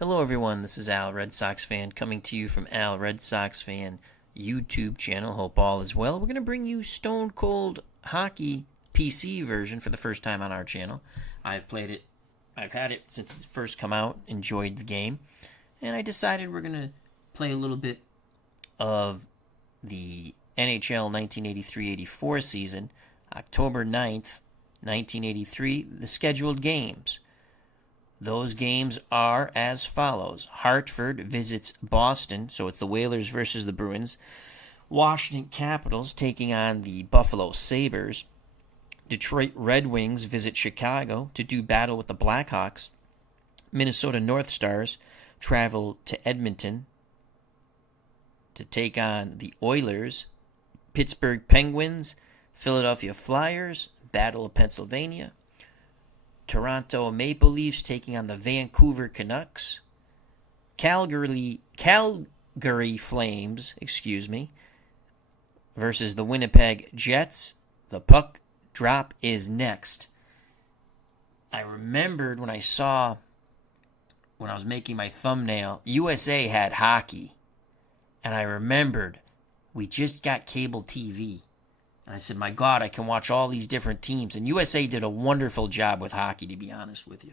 Hello, everyone. This is Al, Red Sox fan, coming to you from Al, Red Sox fan YouTube channel. Hope all is well. We're going to bring you Stone Cold Hockey PC version for the first time on our channel. I've played it. I've had it since it's first come out. Enjoyed the game, and I decided we're going to play a little bit of the NHL 1983-84 season, October 9th, 1983. The scheduled games. Those games are as follows. Hartford visits Boston, so it's the Whalers versus the Bruins. Washington Capitals taking on the Buffalo Sabres. Detroit Red Wings visit Chicago to do battle with the Blackhawks. Minnesota North Stars travel to Edmonton to take on the Oilers. Pittsburgh Penguins, Philadelphia Flyers, Battle of Pennsylvania. Toronto Maple Leafs taking on the Vancouver Canucks. Calgary Flames, versus the Winnipeg Jets. The puck drop is next. I remembered when I was making my thumbnail, USA had hockey. And I remembered we just got cable TV. And I said, my God, I can watch all these different teams. And USA did a wonderful job with hockey, to be honest with you.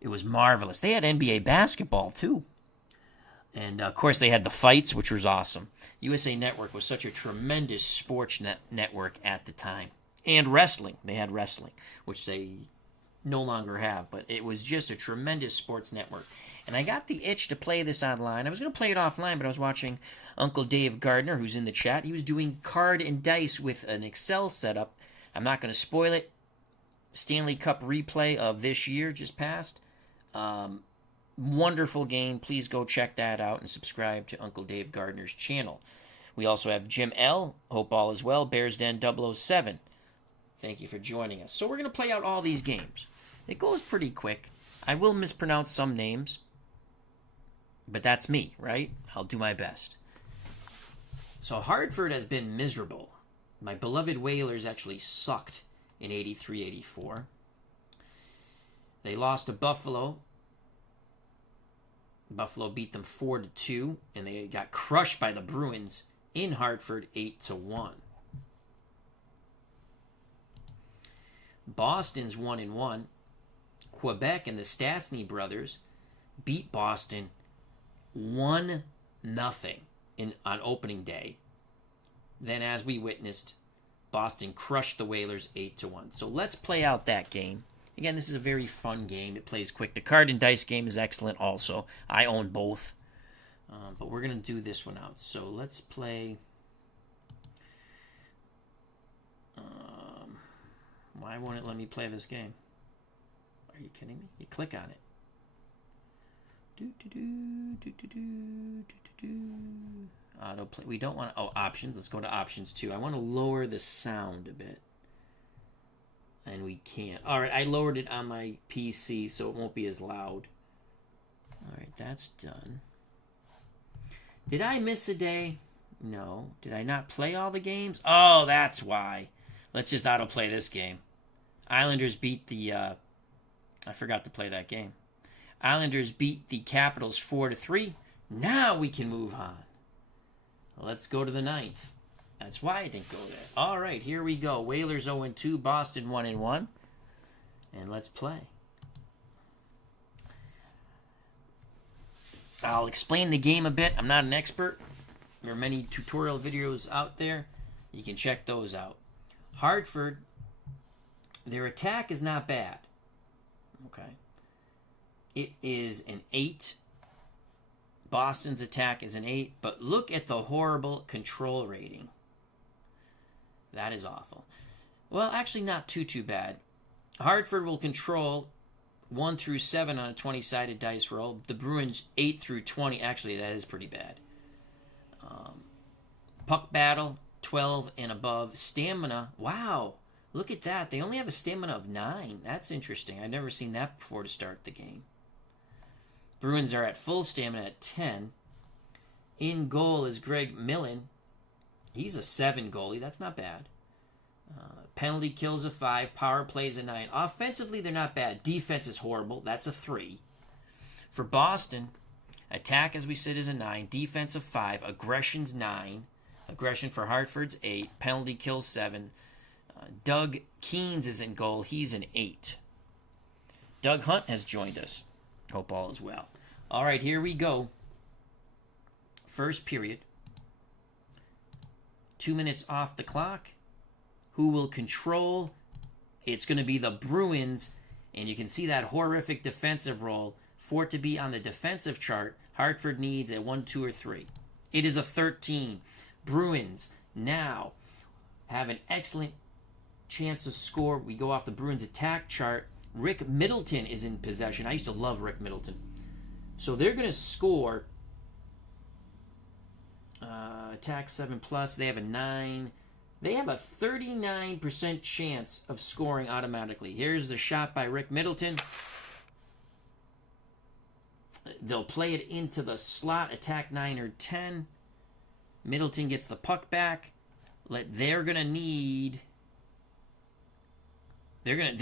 It was marvelous. They had NBA basketball, too. And, of course, they had the fights, which was awesome. USA Network was such a tremendous sports network at the time. And wrestling. They had wrestling, which they no longer have. But it was just a tremendous sports network. And I got the itch to play this online. I was going to play it offline, but I was watching Uncle Dave Gardner, who's in the chat. He was doing card and dice with an Excel setup. I'm not going to spoil it. Stanley Cup replay of this year just passed. Wonderful game. Please go check that out and subscribe to Uncle Dave Gardner's channel. We also have Jim L. Hope all is well. Bears Den 007. Thank you for joining us. So we're going to play out all these games. It goes pretty quick. I will mispronounce some names. But that's me, right? I'll do my best. So Hartford has been miserable. My beloved Whalers actually sucked in 83-84. They lost to Buffalo. Buffalo beat them 4-2, and they got crushed by the Bruins in Hartford 8-1. Boston's 1-1. Quebec and the Stastny brothers beat Boston 1-0 on opening day. Then, as we witnessed, Boston crushed the Whalers 8-1. So let's play out that game. Again, this is a very fun game. It plays quick. The card and dice game is excellent also. I own both. But we're going to do this one out. So let's play... why won't it let me play this game? Are you kidding me? You click on it. Autoplay. We don't want to... Oh, options. Let's go to options too. I want to lower the sound a bit. And we can't. Alright, I lowered it on my PC so it won't be as loud. Alright, that's done. Did I miss a day? No. Did I not play all the games? Oh, that's why. Let's just autoplay this game. Islanders beat the... I forgot to play that game. Islanders beat the Capitals 4-3. Now we can move on. Let's go to the 9th. That's why I didn't go there. All right, here we go. Whalers 0-2, Boston 1-1. And let's play. I'll explain the game a bit. I'm not an expert. There are many tutorial videos out there. You can check those out. Hartford, their attack is not bad. Okay. It is an 8. Boston's attack is an 8. But look at the horrible control rating. That is awful. Well, actually not too bad. Hartford will control 1 through 7 on a 20-sided dice roll. The Bruins 8 through 20. Actually, that is pretty bad. Puck battle 12 and above. Stamina. Wow. Look at that. They only have a stamina of 9. That's interesting. I've never seen that before to start the game. Bruins are at full stamina at 10. In goal is Greg Millen. He's a 7 goalie. That's not bad. Penalty kills a 5. Power plays a 9. Offensively, they're not bad. Defense is horrible. That's a 3. For Boston, attack, as we said, is a 9. Defense of 5. Aggression's 9. Aggression for Hartford's 8. Penalty kill 7. Doug Keenes is in goal. He's an 8. Doug Hunt has joined us. Hope all is well. All right, here we go. First period. 2 minutes off the clock. Who will control? It's going to be the Bruins. And you can see that horrific defensive role. For it to be on the defensive chart, Hartford needs a 1, 2, or 3. It is a 13. Bruins now have an excellent chance to score. We go off the Bruins attack chart. Rick Middleton is in possession. I used to love Rick Middleton. So they're going to score. Attack 7+. They have a 9. They have a 39% chance of scoring automatically. Here's the shot by Rick Middleton. They'll play it into the slot. Attack 9 or 10. Middleton gets the puck back. They're gonna need. They're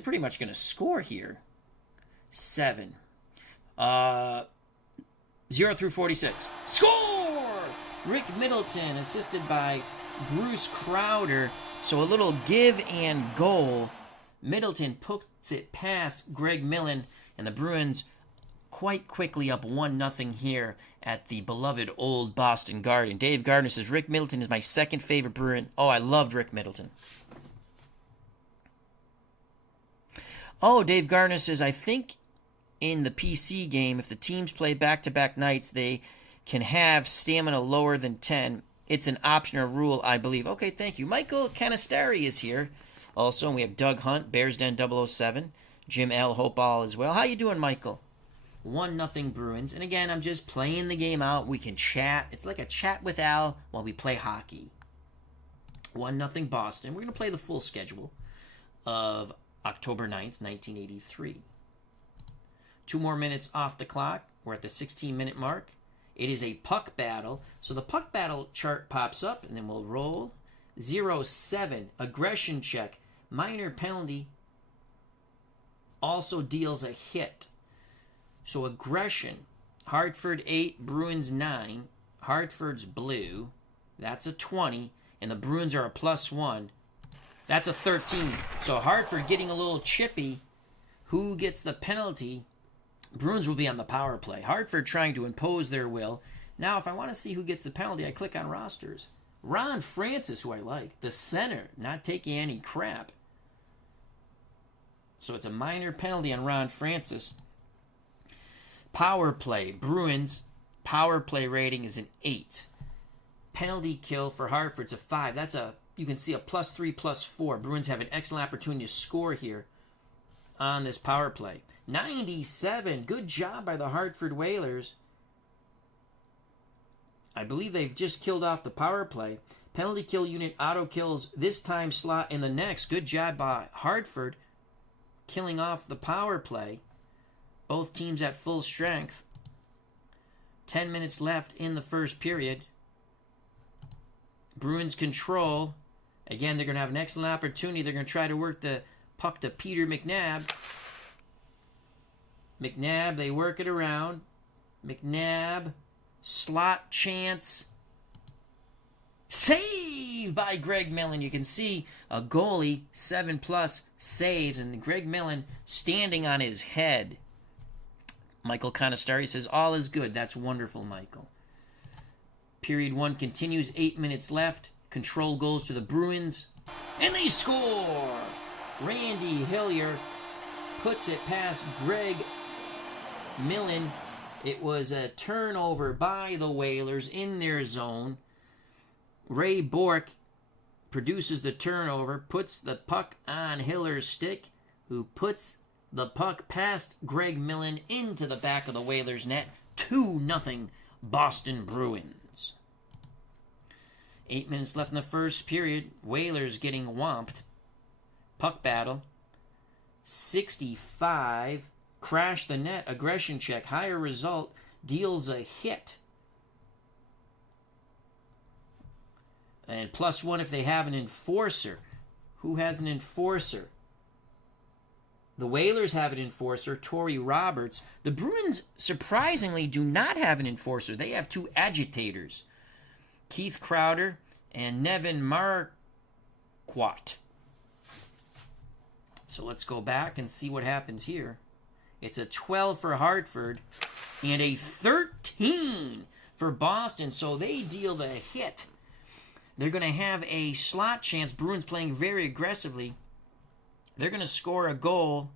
pretty much gonna score here. 7. 0 through 46. Score! Rick Middleton, assisted by Bruce Crowder. So a little give and goal. Middleton puts it past Greg Millen, and the Bruins quite quickly up 1-0 here at the beloved old Boston Garden. Dave Gardner says, Rick Middleton is my second favorite Bruin. Oh, I loved Rick Middleton. Oh, Dave Gardner says, I think in the PC game, if the teams play back-to-back nights, they can have stamina lower than 10. It's an option or rule, I believe. Okay, thank you. Michael Canistari is here. Also, we have Doug Hunt, Bears Den 007, Jim L. Hope all as well. How you doing, Michael? 1-0 Bruins. And again, I'm just playing the game out. We can chat. It's like a chat with Al while we play hockey. 1-0 Boston. We're going to play the full schedule of October 9th, 1983. 2 more minutes off the clock. We're at the 16-minute mark. It is a puck battle. So the puck battle chart pops up, and then we'll roll. 0-7, aggression check. Minor penalty also deals a hit. So aggression, Hartford 8, Bruins 9. Hartford's blue. That's a 20. And the Bruins are a +1. That's a 13. So Hartford getting a little chippy. Who gets the penalty? Bruins will be on the power play. Hartford trying to impose their will. Now, if I want to see who gets the penalty, I click on rosters. Ron Francis, who I like. The center, not taking any crap. So it's a minor penalty on Ron Francis. Power play. Bruins, power play rating is an 8. Penalty kill for Hartford's a 5. You can see a +3, +4. Bruins have an excellent opportunity to score here on this power play. 97. Good job by the Hartford Whalers. I believe they've just killed off the power play. Penalty kill unit auto kills this time slot in the next. Good job by Hartford killing off the power play. Both teams at full strength. 10 minutes left in the first period. Bruins control. Again, they're going to have an excellent opportunity. They're going to try to work the puck to Peter McNabb. McNabb, they work it around. McNabb, slot chance. Save by Greg Millen. You can see a goalie, 7+ saves, and Greg Millen standing on his head. Michael Canistari says, all is good. That's wonderful, Michael. Period 1 continues. 8 minutes left. Control goes to the Bruins. And they score! Randy Hillier puts it past Greg Millen. It was a turnover by the Whalers in their zone. Ray Bork produces the turnover, puts the puck on Hiller's stick, who puts the puck past Greg Millen into the back of the Whalers' net. 2-0 Boston Bruins. 8 minutes left in the first period. Whalers getting whomped. Puck battle. 65. Crash the net. Aggression check. Higher result. Deals a hit. And +1 if they have an enforcer. Who has an enforcer? The Whalers have an enforcer, Torrey Roberts. The Bruins, surprisingly, do not have an enforcer. They have 2 agitators, Keith Crowder and Nevin Marquardt. So let's go back and see what happens here. It's a 12 for Hartford and a 13 for Boston. So they deal the hit. They're going to have a slot chance. Bruins playing very aggressively. They're going to score a goal.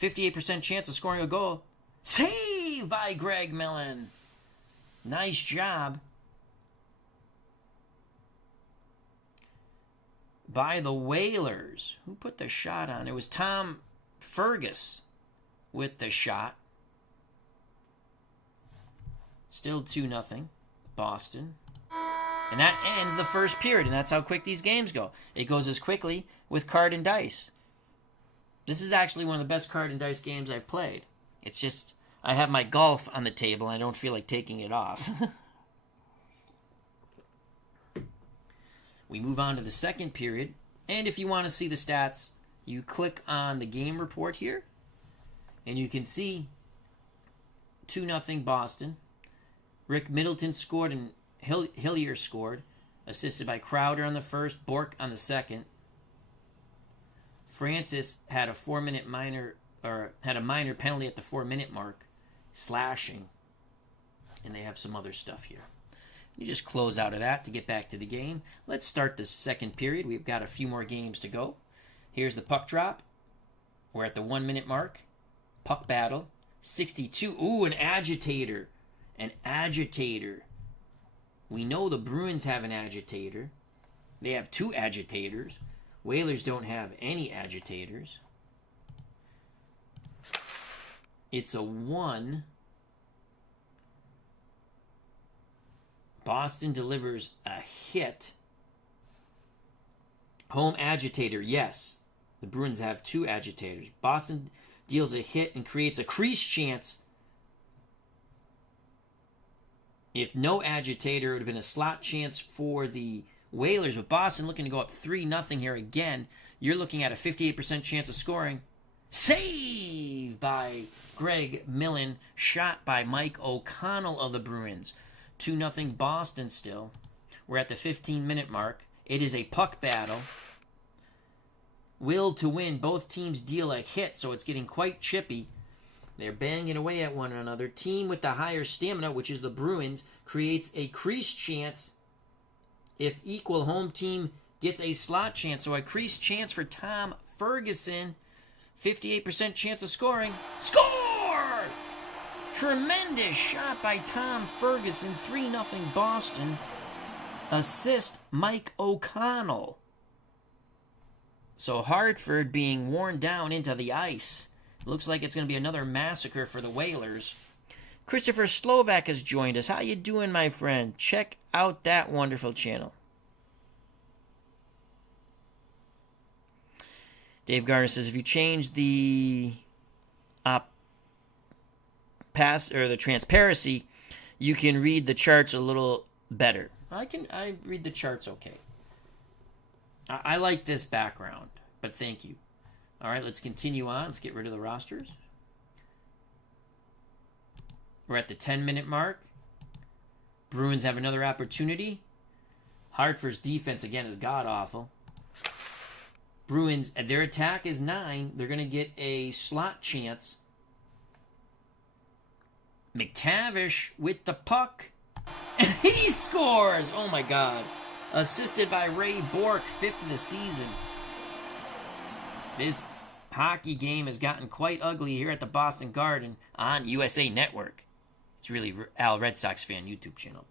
58% chance of scoring a goal. Save by Greg Millen. Nice job by the Whalers. Who put the shot on? It was Tom Fergus with the shot. Still 2-0 Boston. And that ends the first period, and that's how quick these games go. It goes as quickly with card and dice. This is actually one of the best card and dice games I've played. It's just, I have my golf on the table, and I don't feel like taking it off. We move on to the second period, and if you want to see the stats, you click on the game report here, and you can see 2-0 Boston. Rick Middleton scored and Hillier scored, assisted by Crowder on the first, Bork on the second. Francis had a minor penalty at the 4-minute mark, slashing, and they have some other stuff here. You just close out of that to get back to the game. Let's start the second period. We've got a few more games to go. Here's the puck drop. We're at the 1-minute mark. Puck battle. 62. Ooh, an agitator. An agitator. We know the Bruins have an agitator. They have 2 agitators. Whalers don't have any agitators. It's a 1. Boston delivers a hit. Home agitator, yes. The Bruins have 2 agitators. Boston deals a hit and creates a crease chance. If no agitator, it would have been a slot chance for the Whalers. But Boston looking to go up 3-0 here again. You're looking at a 58% chance of scoring. Save by Greg Millen. Shot by Mike O'Connell of the Bruins. 2-0 Boston still. We're at the 15-minute mark. It is a puck battle. Will to win. Both teams deal a hit, so it's getting quite chippy. They're banging away at one another. Team with the higher stamina, which is the Bruins, creates a crease chance if equal. Home team gets a slot chance. So a crease chance for Tom Ferguson. 58% chance of scoring. Score! Tremendous shot by Tom Ferguson. 3-0 Boston. Assist Mike O'Connell. So Hartford being worn down into the ice. Looks like it's going to be another massacre for the Whalers. Christopher Slovak has joined us. How you doing, my friend? Check out that wonderful channel. Dave Garner says, if you change the the transparency, you can read the charts a little better. I read the charts okay. I like this background, but thank you. All right, let's continue on. Let's get rid of the rosters. We're at the 10-minute mark. Bruins have another opportunity. Hartford's defense, again, is god-awful. Bruins, their attack is 9. They're going to get a slot chance. McTavish with the puck. And he scores! Oh, my God. Assisted by Ray Bork, 5th of the season. This hockey game has gotten quite ugly here at the Boston Garden on USA Network. It's really Al Red Sox Fan YouTube channel.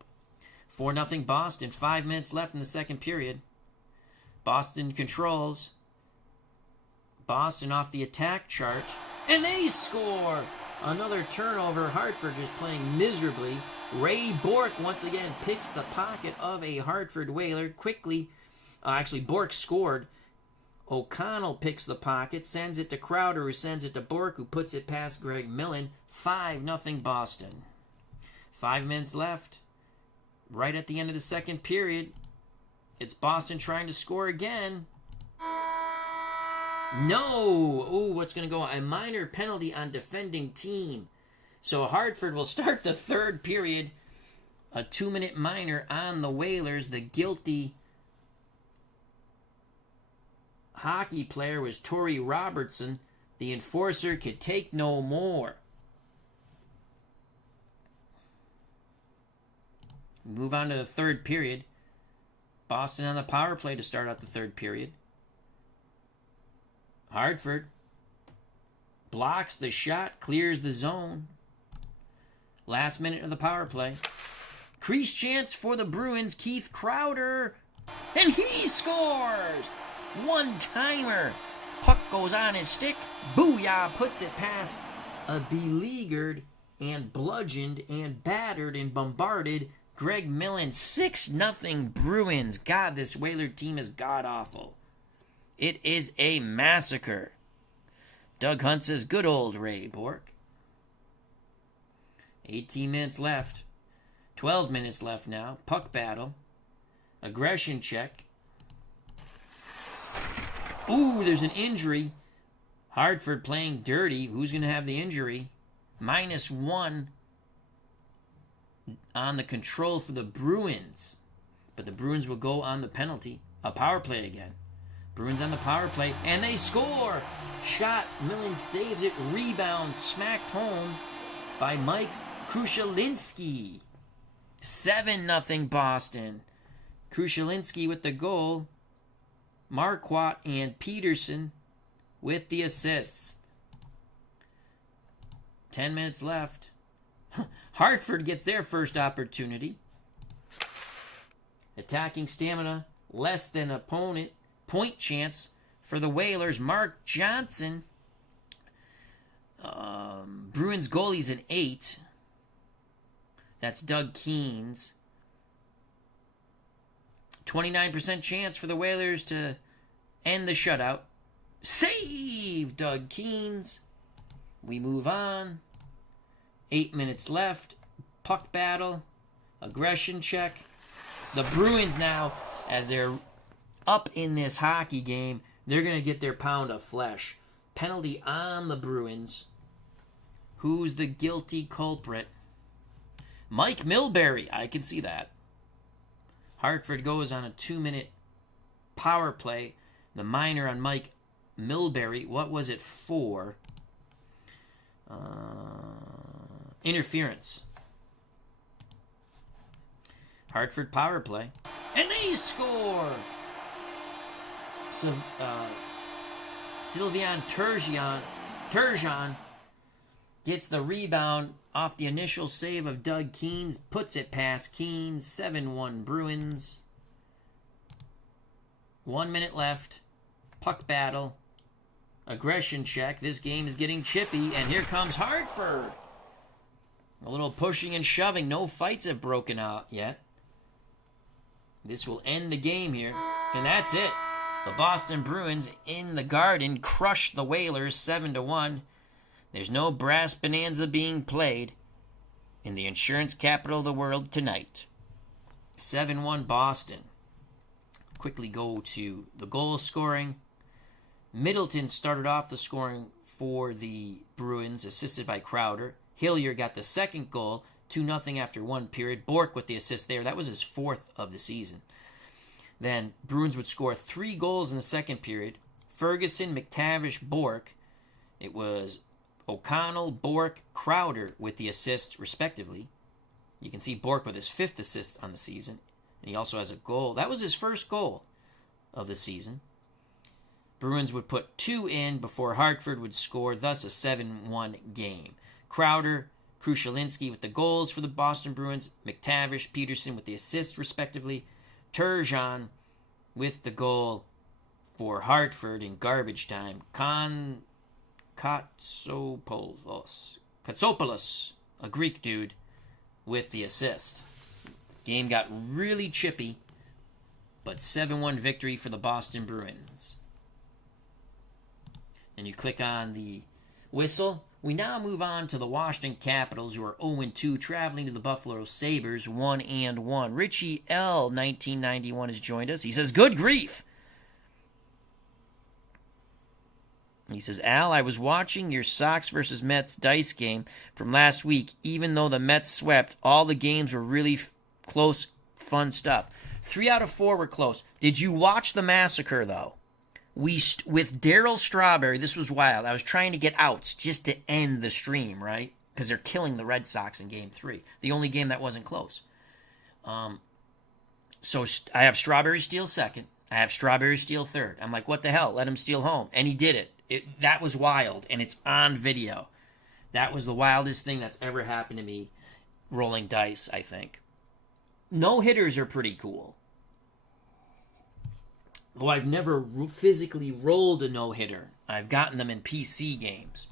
4-0 Boston. 5 minutes left in the second period. Boston controls. Boston off the attack chart. And they score! Another turnover. Hartford just playing miserably. Ray Bork once again picks the pocket of a Hartford Whaler quickly. Actually, Bork scored. O'Connell picks the pocket, sends it to Crowder, who sends it to Bork, who puts it past Greg Millen. 5-0 Boston. 5 minutes left. Right at the end of the second period. It's Boston trying to score again. No! Ooh, what's going to go? A minor penalty on defending team. So Hartford will start the third period. A 2-minute minor on the Whalers. The guilty hockey player was Torrey Robertson. The enforcer could take no more. Move on to the third period. Boston on the power play to start out the third period. Hartford blocks the shot, clears the zone. Last minute of the power play. Crease chance for the Bruins, Keith Crowder. And he scores! One-timer. Puck goes on his stick. Booyah! Puts it past a beleaguered and bludgeoned and battered and bombarded Greg Millen. 6-0 Bruins. God, this Whaler team is god-awful. It is a massacre. Doug Hunt says, good old Ray Bork. 18 minutes left. 12 minutes left now. Puck battle. Aggression check. Ooh, there's an injury. Hartford playing dirty. Who's going to have the injury? -1 on the control for the Bruins. But the Bruins will go on the penalty. A power play again. Bruins on the power play, and they score! Shot, Millen saves it, rebound, smacked home by Mike Krushelinski. 7-0 Boston. Krushelinski with the goal. Marquardt and Peterson with the assists. 10 minutes left. Hartford gets their first opportunity. Attacking stamina, less than opponent. Point chance for the Whalers. Mark Johnson. Bruins goalie's an 8. That's Doug Keenes. 29% chance for the Whalers to end the shutout. Save, Doug Keenes. We move on. 8 minutes left. Puck battle. Aggression check. The Bruins now, as they're up in this hockey game, they're going to get their pound of flesh. Penalty on the Bruins. Who's the guilty culprit? Mike Milbury. I can see that. Hartford goes on a 2-minute power play. The minor on Mike Milbury. What was it for? Interference. Hartford power play. And they score! So, Sylvain Turgeon gets the rebound off the initial save of Doug Keenes, puts it past Keenes. 7-1 Bruins. 1 minute left. Puck battle. Aggression check. This game is getting chippy, and here comes Hartford. A little pushing and shoving. No fights have broken out yet. This will end the game here, and that's it. The Boston Bruins in the Garden crushed the Whalers 7-1. There's no brass bonanza being played in the insurance capital of the world tonight. 7-1 Boston. Quickly go to the goal scoring. Middleton started off the scoring for the Bruins, assisted by Crowder. Hillier got the second goal, 2-0 after one period. Bork with the assist there. That was his 4th of the season. Then Bruins would score 3 goals in the second period. Ferguson, McTavish, Bork. It was O'Connell, Bork, Crowder with the assists, respectively. You can see Bork with his 5th assist on the season. And he also has a goal. That was his first goal of the season. Bruins would put 2 in before Hartford would score, thus a 7-1 game. Crowder, Krushelinski with the goals for the Boston Bruins. McTavish, Peterson with the assists, respectively. Turgeon with the goal for Hartford in garbage time. Katsopoulos, a Greek dude, with the assist. Game got really chippy, but 7-1 victory for the Boston Bruins. And you click on the whistle. We now move on to the Washington Capitals, who are 0-2, traveling to the Buffalo Sabres, 1-1. Richie L. 1991 has joined us. He says, good grief. He says, Al, I was watching your Sox versus Mets dice game from last week. Even though the Mets swept, all the games were really close, fun stuff. 3 out of 4 were close. Did you watch the massacre, though? With Darryl Strawberry, this was wild. I was trying to get outs just to end the stream, right? Because they're killing the Red Sox in Game 3. The only game that wasn't close. So I have Strawberry steal second. I have Strawberry steal third. I'm like, what the hell? Let him steal home. And he did it. That was wild, and it's on video. That was the wildest thing that's ever happened to me rolling dice, I think. No-hitters are pretty cool. Though I've never physically rolled a no-hitter. I've gotten them in PC games.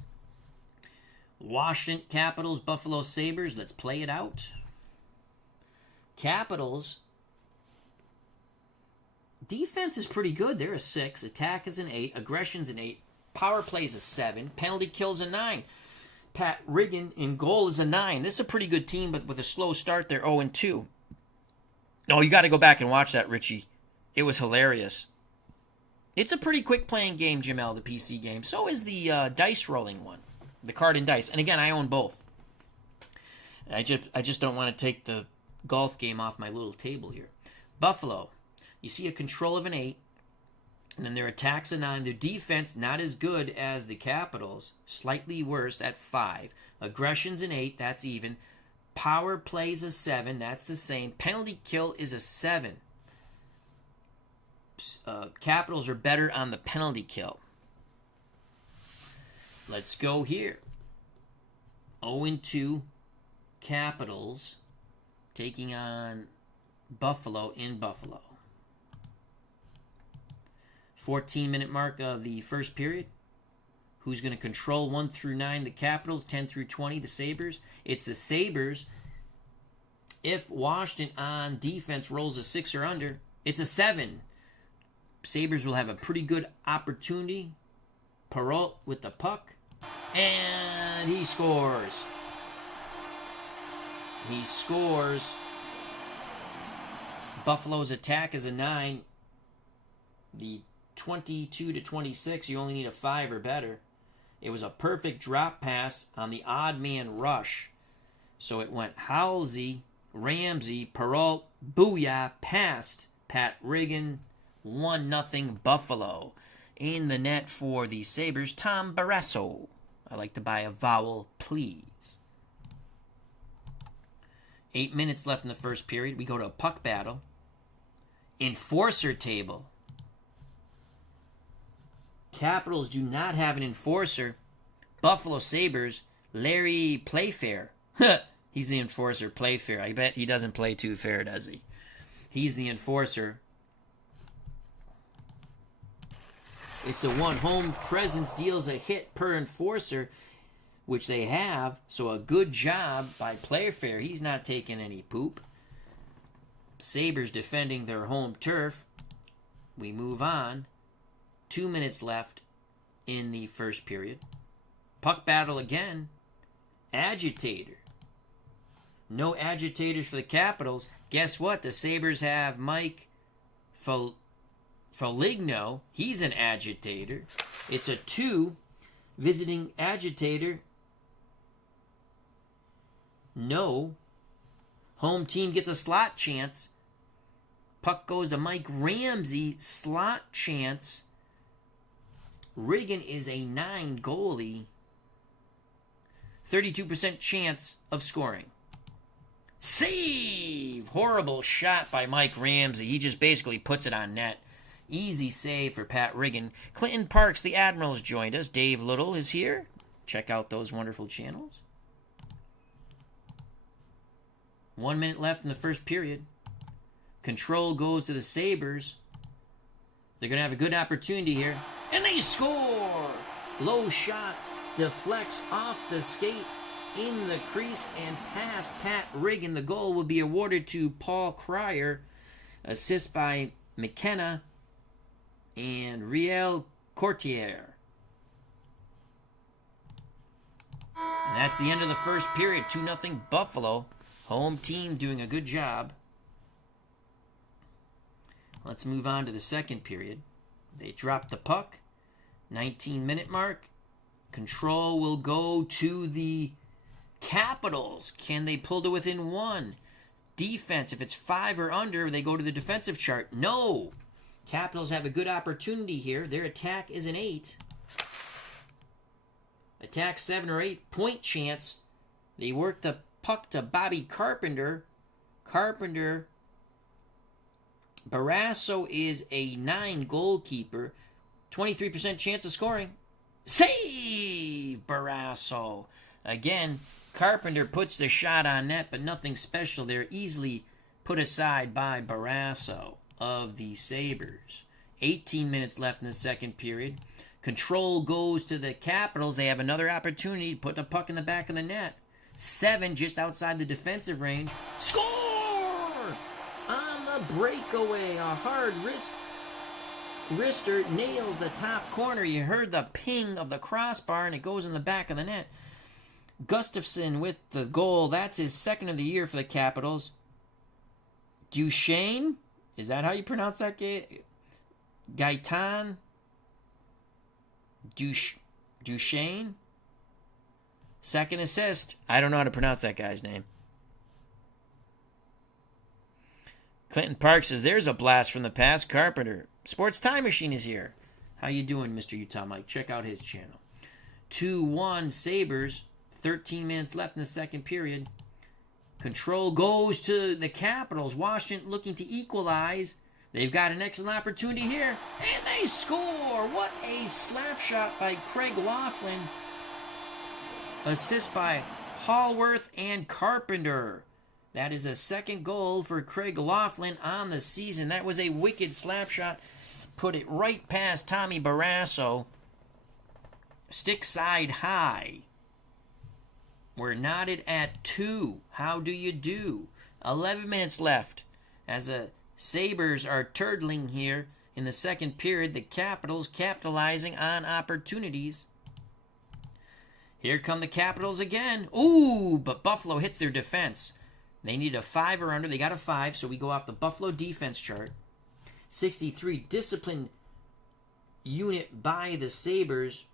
Washington Capitals, Buffalo Sabres. Let's play it out. Capitals. Defense is pretty good. They're a 6. Attack is an 8. Aggression's an 8. Power play's a 7. Penalty kill's a 9. Pat Riggin in goal is a 9. This is a pretty good team, but with a slow start, they're 0-2. Oh, you got to go back and watch that, Richie. It was hilarious. It's a pretty quick playing game, Jamel, the PC game. So is the dice rolling one, the card and dice. And again, I own both. I just don't want to take the golf game off my little table here. Buffalo, you see a control of an 8. And then their attack's a 9. Their defense, not as good as the Capitals. Slightly worse at 5. Aggression's an 8. That's even. Power play's a 7. That's the same. Penalty kill is a 7. Capitals are better on the penalty kill. Let's go here. 0-2 Capitals taking on Buffalo in Buffalo. 14-minute mark of the first period. Who's going to control 1 through 9? The Capitals. 10 through 20, the Sabres. It's the Sabres. If Washington on defense rolls a 6 or under, it's a 7. Sabres will have a pretty good opportunity. Perrault with the puck. And he scores. He scores. Buffalo's attack is a 9. The 22-26, you only need a 5 or better. It was a perfect drop pass on the odd man rush. So it went Halsey, Ramsey, Perrault, booyah, past Pat Riggin, 1-0 Buffalo. In the net for the Sabres, Tom Barrasso. I like to buy a vowel, please. 8 minutes left in the first period. We go to a puck battle. Enforcer table. Capitals do not have an enforcer. Buffalo Sabres, Larry Playfair. He's the enforcer, Playfair. I bet he doesn't play too fair, does he? He's the enforcer. It's a 1. Home presence deals a hit per enforcer, which they have. So a good job by Playfair. He's not taking any poop. Sabres defending their home turf. We move on. 2 minutes left in the first period. Puck battle again. Agitator. No agitators for the Capitals. Guess what? The Sabres have Mike Foligno. He's an agitator. It's a 2. Visiting agitator. No. Home team gets a slot chance. Puck goes to Mike Ramsey. Slot chance. Riggin is a 9 goalie. 32% chance of scoring. Save! Horrible shot by Mike Ramsey. He just basically puts it on net. Easy save for Pat Riggin. Clinton Parks, the Admirals, joined us. Dave Little is here. Check out those wonderful channels. 1 minute left in the first period. Control goes to the Sabres. They're going to have a good opportunity here. And they score! Low shot deflects off the skate in the crease and past Pat Riggin. The goal will be awarded to Paul Cryer. Assist by McKenna and Riel Courtier. And that's the end of the first period. 2-0 Buffalo. Home team doing a good job. Let's move on to the second period. They drop the puck. 19-minute mark. Control will go to the Capitals. Can they pull to within 1? Defense, if it's 5 or under, they go to the defensive chart. No! Capitals have a good opportunity here. Their attack is an 8. Attack 7 or 8. Point chance. They work the puck to Bobby Carpenter. Barrasso is a 9 goalkeeper. 23% chance of scoring. Save! Barrasso. Again, Carpenter puts the shot on net, but nothing special there. Easily put aside by Barrasso of the Sabres. 18 minutes left in the second period. Control goes to the Capitals. They have another opportunity to put the puck in the back of the net. 7 just outside the defensive range. Score! On the breakaway. A hard wrister nails the top corner. You heard the ping of the crossbar, and it goes in the back of the net. Gustafsson with the goal. That's his second of the year for the Capitals. Duchesne? Is that how you pronounce that? Gaetan? Duchesne? Second assist. I don't know how to pronounce that guy's name. Clinton Park says, there's a blast from the past. Carpenter. Sports Time Machine is here. How you doing, Mr. Utah Mike? Check out his channel. 2-1 Sabres. 13 minutes left in the second period. Control goes to the Capitals. Washington looking to equalize. They've got an excellent opportunity here. And they score! What a slap shot by Craig Laughlin. Assist by Hallworth and Carpenter. That is the second goal for Craig Laughlin on the season. That was a wicked slap shot. Put it right past Tommy Barrasso. Stick side high. We're knotted at 2. How do you do? 11 minutes left. As the Sabres are turtling here in the second period, the Capitals capitalizing on opportunities. Here come the Capitals again. Ooh, but Buffalo hits their defense. They need a 5 or under. They got a 5, so we go off the Buffalo defense chart. 63 disciplined unit by the Sabres.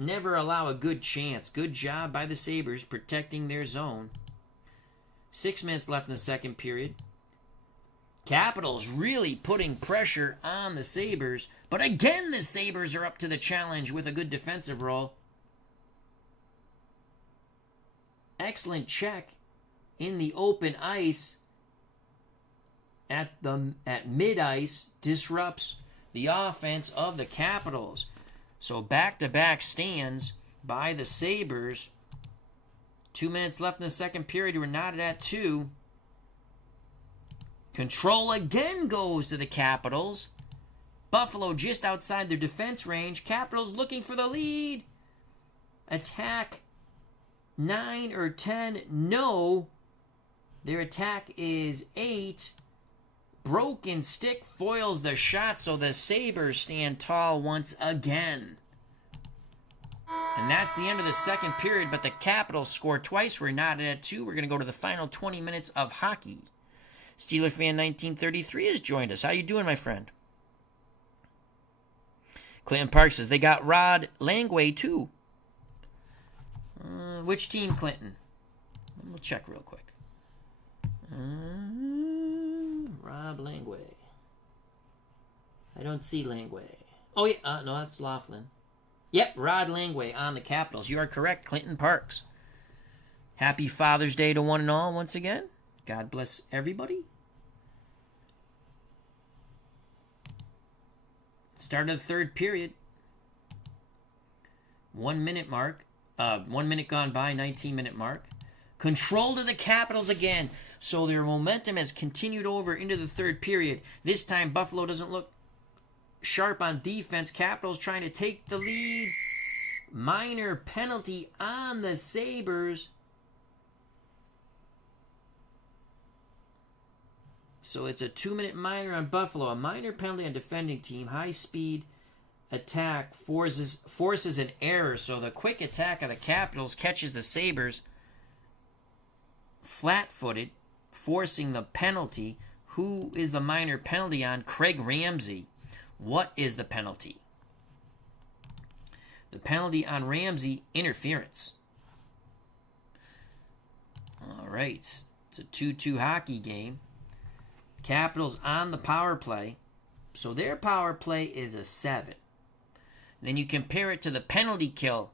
Never allow a good chance. Good job by the Sabres protecting their zone. 6 minutes left in the second period. Capitals really putting pressure on the Sabres. But again, the Sabres are up to the challenge with a good defensive role. Excellent check in the open ice at mid-ice. Disrupts the offense of the Capitals. So back-to-back stands by the Sabres. 2 minutes left in the second period. We're knotted at 2. Control again goes to the Capitals. Buffalo just outside their defense range. Capitals looking for the lead. Attack 9 or 10. No. Their attack is 8. Broken stick foils the shot, so the Sabres stand tall once again. And that's the end of the second period, but the Capitals score twice. We're knotted at 2. We're going to go to the final 20 minutes of hockey. Steeler Fan 1933 has joined us. How you doing, my friend? Clinton Park says they got Rod Langway, too. Which team, Clinton? We'll check real quick. Rob Langway. I don't see Langway. Oh, yeah. No, that's Laughlin. Yep, Rod Langway on the Capitals. You are correct, Clinton Parks. Happy Father's Day to one and all once again. God bless everybody. Start of the third period. 1 minute mark. 1 minute gone by, 19-minute mark. Control to the Capitals again. So their momentum has continued over into the third period. This time Buffalo doesn't look sharp on defense. Capitals trying to take the lead. Minor penalty on the Sabres. So it's a 2-minute minor on Buffalo. A minor penalty on defending team. High speed attack forces an error. So the quick attack of the Capitals catches the Sabres flat-footed, forcing the penalty. Who is the minor penalty on? Craig Ramsey. What is the penalty? The penalty on Ramsey, interference. All right. It's a 2-2 hockey game. Capitals on the power play. So their power play is a 7. Then you compare it to the penalty kill.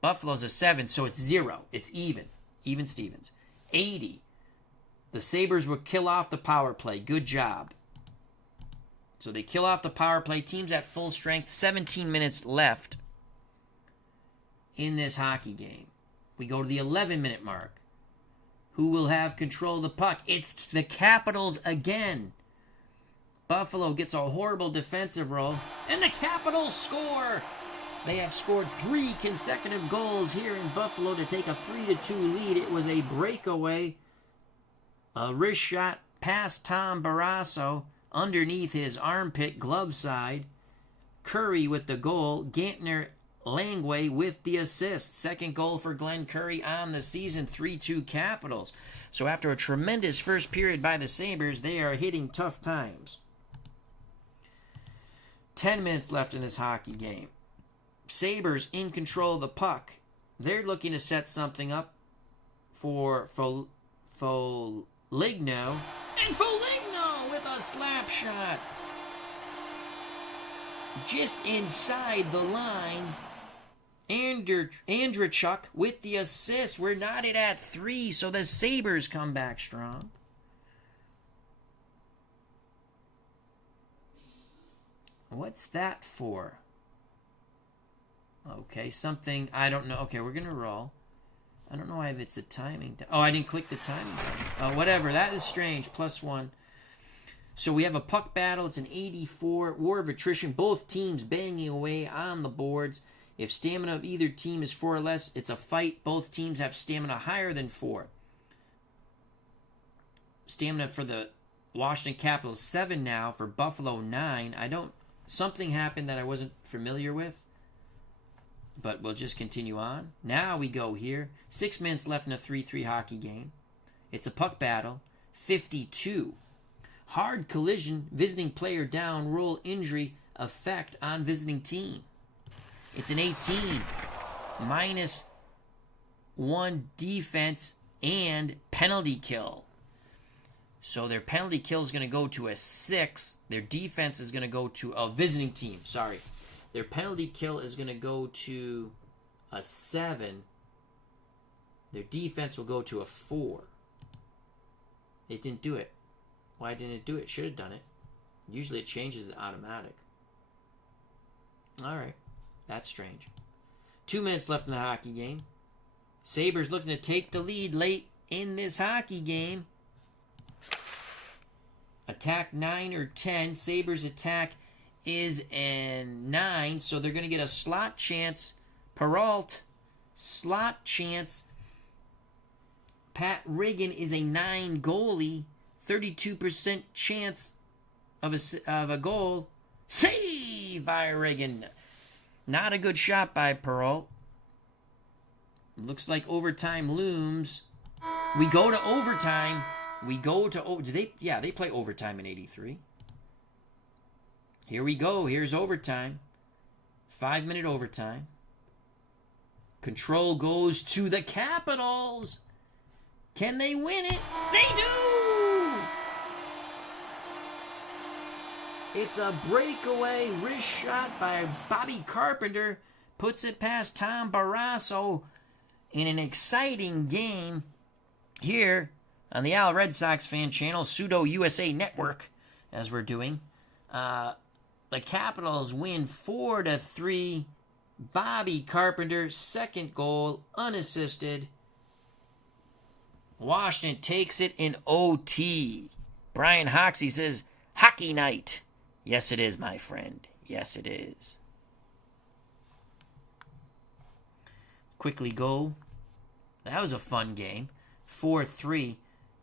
Buffalo's a 7, so it's 0. It's even. Even Stevens. 80. The Sabres will kill off the power play. Good job. So they kill off the power play. Team's at full strength. 17 minutes left in this hockey game. We go to the 11-minute mark. Who will have control of the puck? It's the Capitals again. Buffalo gets a horrible defensive role, and the Capitals score. They have scored 3 consecutive goals here in Buffalo to take a 3-2 lead. It was a breakaway, a wrist shot past Tom Barrasso underneath his armpit, glove side. Curry with the goal. Gantner Langway with the assist. Second goal for Glenn Curry on the season. 3-2 Capitals. So after a tremendous first period by the Sabres, they are hitting tough times. 10 minutes left in this hockey game. Sabres in control of the puck. They're looking to set something up for Foligno. And Foligno with a slap shot. Just inside the line. Andrechuk with the assist. We're knotted at 3, so the Sabres come back strong. What's that for? Okay, something, I don't know. Okay, we're going to roll. I don't know why it's a timing. Oh, I didn't click the timing. Whatever, that is strange. +1. So we have a puck battle. It's an 84. War of attrition. Both teams banging away on the boards. If stamina of either team is 4 or less, it's a fight. Both teams have stamina higher than 4. Stamina for the Washington Capitals 7 now. For Buffalo 9. Something happened that I wasn't familiar with. But we'll just continue on. Now we go here. 6 minutes left in a 3-3 hockey game. It's a puck battle. 52. Hard collision. Visiting player down. Roll injury. Effect on visiting team. It's an 18. -1 defense and penalty kill. So their penalty kill is going to go to a 6. Their defense is going to go to a visiting team. Sorry. Their penalty kill is going to go to a 7. Their defense will go to a 4. It didn't do it. Why didn't it do it? Should have done it. Usually it changes to automatic. All right. That's strange. 2 minutes left in the hockey game. Sabres looking to take the lead late in this hockey game. Attack 9 or 10. Sabres attack is a 9, so they're going to get a slot chance. Peralt, slot chance. Pat Riggin is a 9 goalie. 32% chance of a goal. Save by Riggin. Not a good shot by Peralt. Looks like overtime looms. We go to overtime. They play overtime in 83. Here we go. Here's overtime. 5-minute overtime. Control goes to the Capitals. Can they win it? They do! It's a breakaway wrist shot by Bobby Carpenter. Puts it past Tom Barrasso in an exciting game here on the Al Red Sox fan channel, Pseudo USA Network, as we're doing. The Capitals win 4-3. Bobby Carpenter, second goal, unassisted. Washington takes it in OT. Brian Hoxie says, hockey night. Yes, it is, my friend. Yes, it is. Quickly go. That was a fun game. 4-3.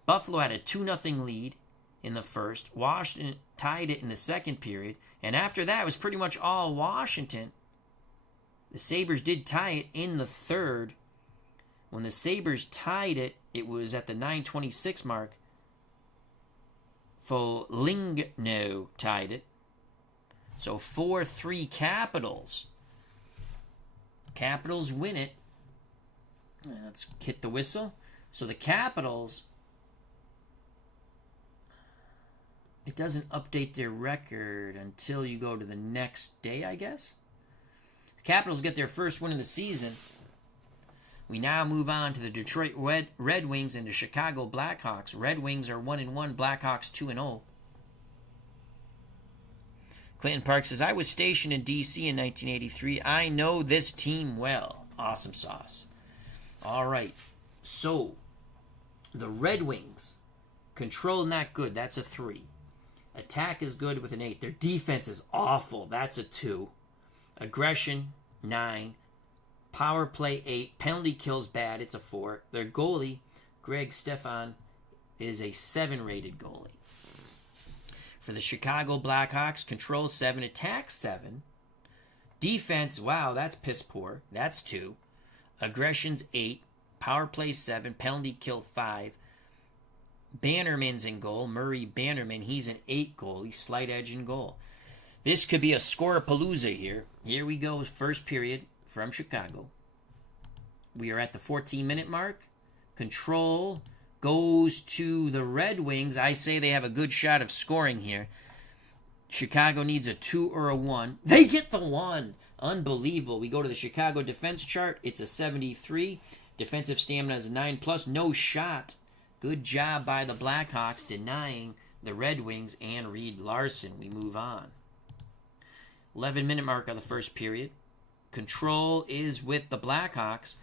Buffalo had a 2-0 lead in the first. Washington tied it in the second period. And after that, it was pretty much all Washington. The Sabres did tie it in the third. When the Sabres tied it, it was at the 9:26 mark. Foligno tied it. So 4-3 Capitals. Capitals win it. Let's hit the whistle. So the Capitals, it doesn't update their record until you go to the next day, I guess. The Capitals get their first win of the season. We now move on to the Detroit Red Wings and the Chicago Blackhawks. Red Wings are 1-1, Blackhawks 2-0. Clinton Park says, I was stationed in D.C. in 1983. I know this team well. Awesome sauce. All right. So, the Red Wings. Control not good. That's a 3. Attack is good with an 8. Their defense is awful. That's a 2. Aggression, 9. Power play, 8. Penalty kills bad. It's a 4. Their goalie, Greg Stefan, is a 7-rated goalie. For the Chicago Blackhawks, control 7, attack 7. Defense, wow, that's piss poor. That's 2. Aggression's 8. Power play 7. Penalty kill 5. Bannerman's in goal. Murray Bannerman, he's an 8 goalie. Slight edge in goal. This could be a score-a-palooza here. Here we go, first period from Chicago. We are at the 14-minute mark. Control goes to the Red Wings. I say they have a good shot of scoring here. Chicago needs a 2 or a 1. They get the 1. Unbelievable. We go to the Chicago defense chart. It's a 73. Defensive stamina is 9+. No shot. Good job by the Blackhawks denying the Red Wings and Reed Larson. We move on. 11-minute mark of the first period. Control is with the Blackhawks.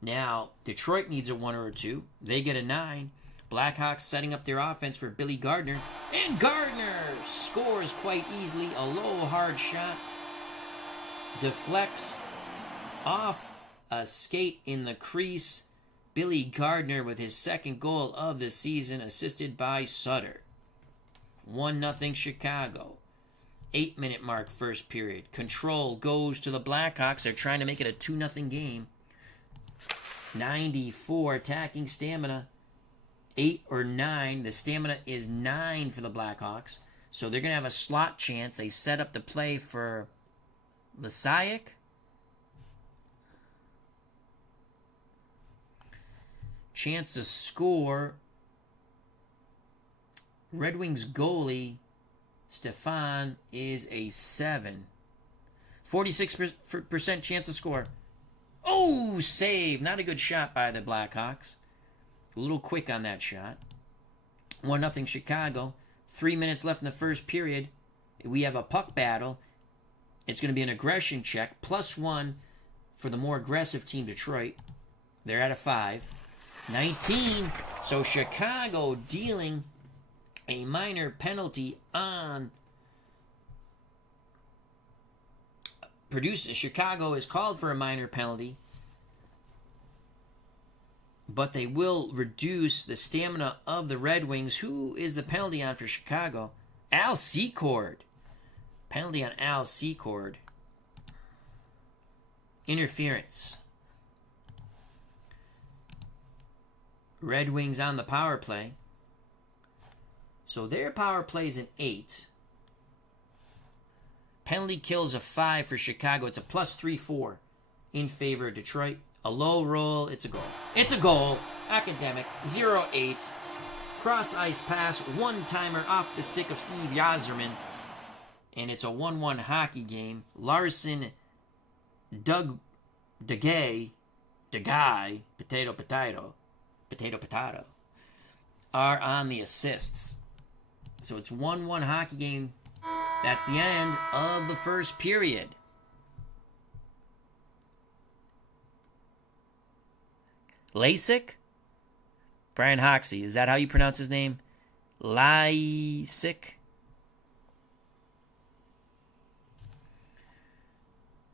Now, Detroit needs a 1 or a 2. They get a 9. Blackhawks setting up their offense for Billy Gardner. And Gardner scores quite easily. A low, hard shot. Deflects off a skate in the crease. Billy Gardner with his second goal of the season, assisted by Sutter. 1-0 Chicago. 8-minute mark, first period. Control goes to the Blackhawks. They're trying to make it a 2-0 game. 94 attacking stamina. 8 or 9. The stamina is 9 for the Blackhawks. So they're going to have a slot chance. They set up the play for Lasiak. Chance to score. Red Wings goalie Stefan is a 7. 46% chance to score. Oh, save. Not a good shot by the Blackhawks. A little quick on that shot. 1-0 Chicago. 3 minutes left in the first period. We have a puck battle. It's going to be an aggression check. +1 for the more aggressive team, Detroit. They're at a 5. 19. So Chicago dealing a minor penalty on Chicago is called for a minor penalty, but they will reduce the stamina of the Red Wings. Who is the penalty on for Chicago? Al Secord. Penalty on Al Secord. Interference. Red Wings on the power play. So their power play is an 8. Penalty kills a 5 for Chicago. It's a +3-4 in favor of Detroit. A low roll. It's a goal. It's a goal. Academic. 0-8. Cross ice pass. One-timer off the stick of Steve Yzerman. And it's a 1-1 hockey game. Larson, DeGay, potato, are on the assists. So it's 1-1 hockey game. That's the end of the first period. Lasik? Brian Hoxie. Is that how you pronounce his name? Lasik?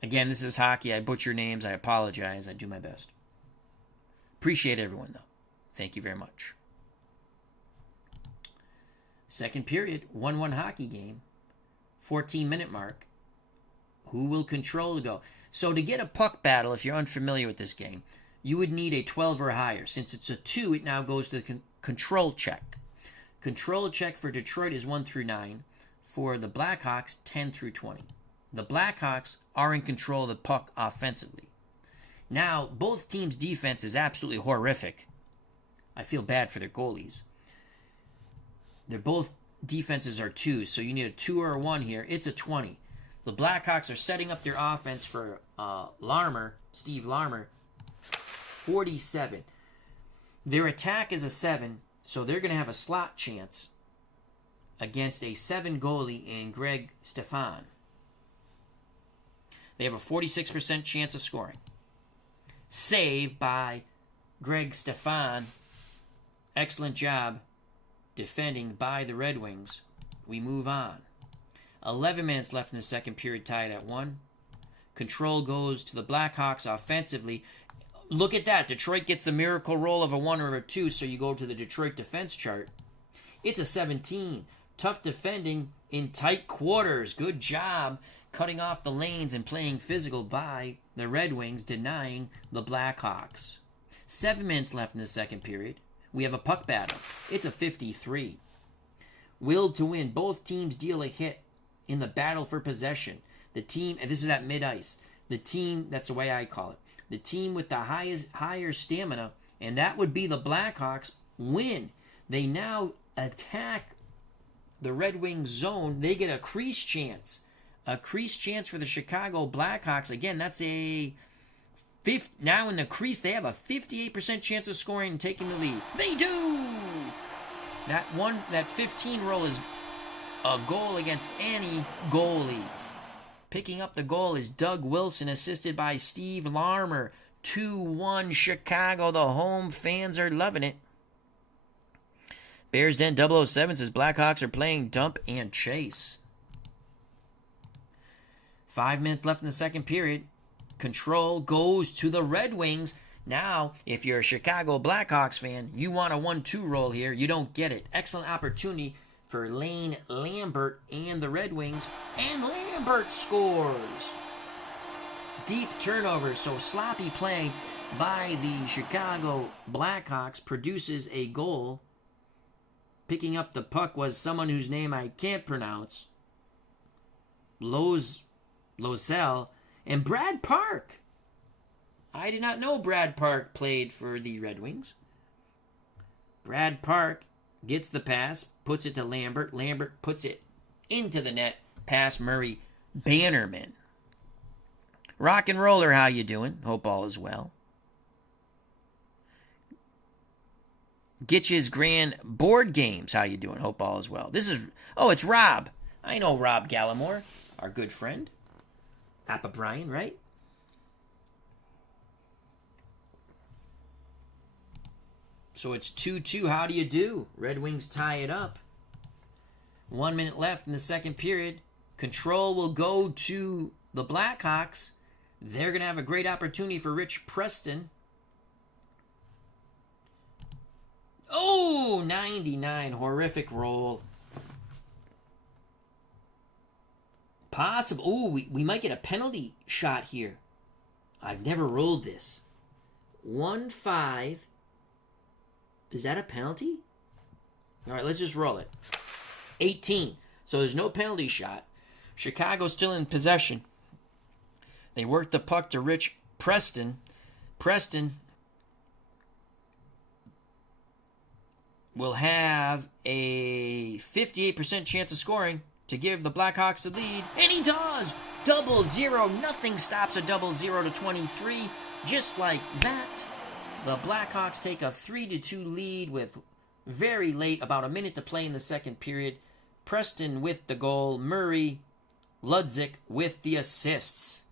Again, this is hockey. I butcher names. I apologize. I do my best. Appreciate everyone, though. Thank you very much. Second period, 1-1 hockey game. 14-minute mark. Who will control the go? So to get a puck battle, if you're unfamiliar with this game, you would need a 12 or higher. Since it's a 2, it now goes to the control check. Control check for Detroit is 1 through 9. For the Blackhawks, 10 through 20. The Blackhawks are in control of the puck offensively. Now, both teams' defense is absolutely horrific. I feel bad for their goalies. They're both defenses are 2, so you need a 2 or a 1 here. It's a 20. The Blackhawks are setting up their offense for Steve Larmer, 47. Their attack is a 7, so they're going to have a slot chance against a 7 goalie in Greg Stefan. They have a 46% chance of scoring. Save by Greg Stefan. Excellent job defending by the Red Wings. We move on. 11 minutes left in the second period, tied at 1. Control goes to the Blackhawks offensively. Look at that. Detroit gets the miracle roll of a 1 or a 2, so you go to the Detroit defense chart. It's a 17. Tough defending in tight quarters. Good job cutting off the lanes and playing physical by the Red Wings, denying the Blackhawks. 7 minutes left in the second period. We have a puck battle. It's a 53. Will to win. Both teams deal a hit in the battle for possession. The team, and this is at mid-ice, the team, that's the way I call it, the team with the higher stamina, and that would be the Blackhawks, win. They now attack the Red Wings zone. They get a crease chance. A crease chance for the Chicago Blackhawks. Again, that's a now in the crease, they have a 58% chance of scoring and taking the lead. They do! That 15 roll is a goal against any goalie. Picking up the goal is Doug Wilson, assisted by Steve Larmer. 2-1 Chicago. The home fans are loving it. Bears Den 007 says Blackhawks are playing dump and chase. 5 minutes left in the second period. Control goes to the Red Wings. Now, if you're a Chicago Blackhawks fan, you want a 1-2 roll here. You don't get it. Excellent opportunity for Lane Lambert and the Red Wings. And Lambert scores. Deep turnover, so sloppy play by the Chicago Blackhawks produces a goal. Picking up the puck was someone whose name I can't pronounce. Lozelle. And Brad Park. I did not know Brad Park played for the Red Wings. Brad Park gets the pass, puts it to Lambert. Lambert puts it into the net, past Murray Bannerman. Rock and roller, how you doing? Hope all is well. Gitch's Grand Board Games, how you doing? Hope all is well. It's Rob. I know Rob Gallimore, our good friend. Papa Brian, right? So it's 2-2. How do you do? Red Wings tie it up. 1 minute left in the second period. Control will go to the Blackhawks. They're going to have a great opportunity for Rich Preston. Oh, 99. Horrific roll. Possible. Oh, we might get a penalty shot here. I've never rolled this. 1-5. Is that a penalty? All right, let's just roll it. 18. So there's no penalty shot. Chicago's still in possession. They work the puck to Rich Preston. Preston will have a 58% chance of scoring to give the Blackhawks the lead. And he does! 0-0. Nothing stops a 0-0 to 23. Just like that, the Blackhawks take a 3-2 lead with very late, about a minute to play in the second period. Preston with the goal. Murray, Ludzik with the assists.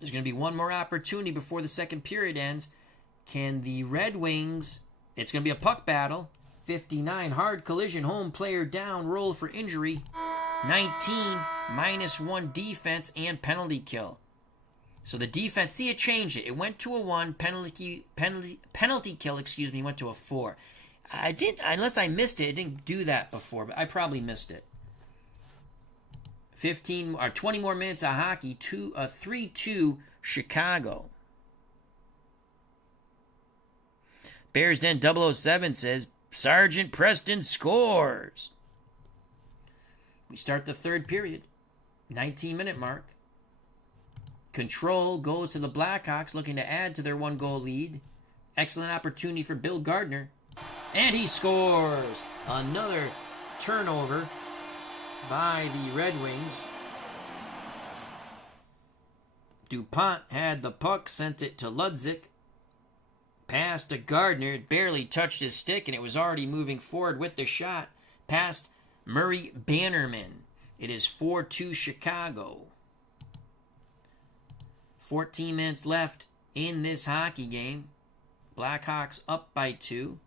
There's going to be one more opportunity before the second period ends. Can the Red Wings, it's going to be a puck battle. 59, hard collision, home player down, roll for injury. 19, -1 defense and penalty kill. So the defense, see, it changed it. It went to a 1, penalty kill, went to a 4. Unless I missed it didn't do that before, but I probably missed it. 15 or 20 more minutes of hockey, 3-2 Chicago. Bears Den 007 says, Sergeant Preston scores. We start the third period, 19-minute mark. Control goes to the Blackhawks, looking to add to their 1-goal lead. Excellent opportunity for Bill Gardner. And he scores! Another turnover by the Red Wings. DuPont had the puck, sent it to Ludzik. Pass to Gardner. It barely touched his stick, and it was already moving forward with the shot. Past Murray Bannerman. It is 4-2 Chicago. 14 minutes left in this hockey game. Blackhawks up by 2.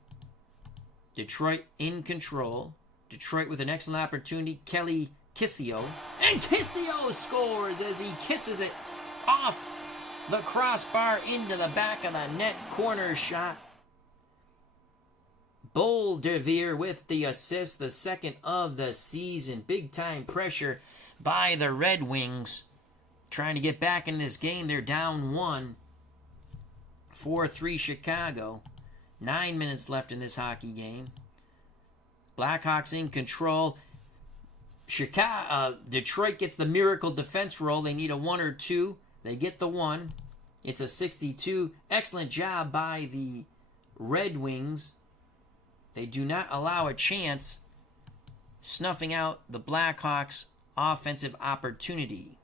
Detroit in control. Detroit with an excellent opportunity. Kelly Kissio. And Kissio scores as he kisses it off the crossbar into the back of the net. Corner shot. Boldevere with the assist, the second of the season. Big time pressure by the Red Wings. Trying to get back in this game. They're down 1. 4-3 Chicago. 9 minutes left in this hockey game. Blackhawks in control. Detroit gets the miracle defense roll. They need a 1 or 2. They get the 1. It's a 62. Excellent job by the Red Wings. They do not allow a chance, snuffing out the Blackhawks' offensive opportunity.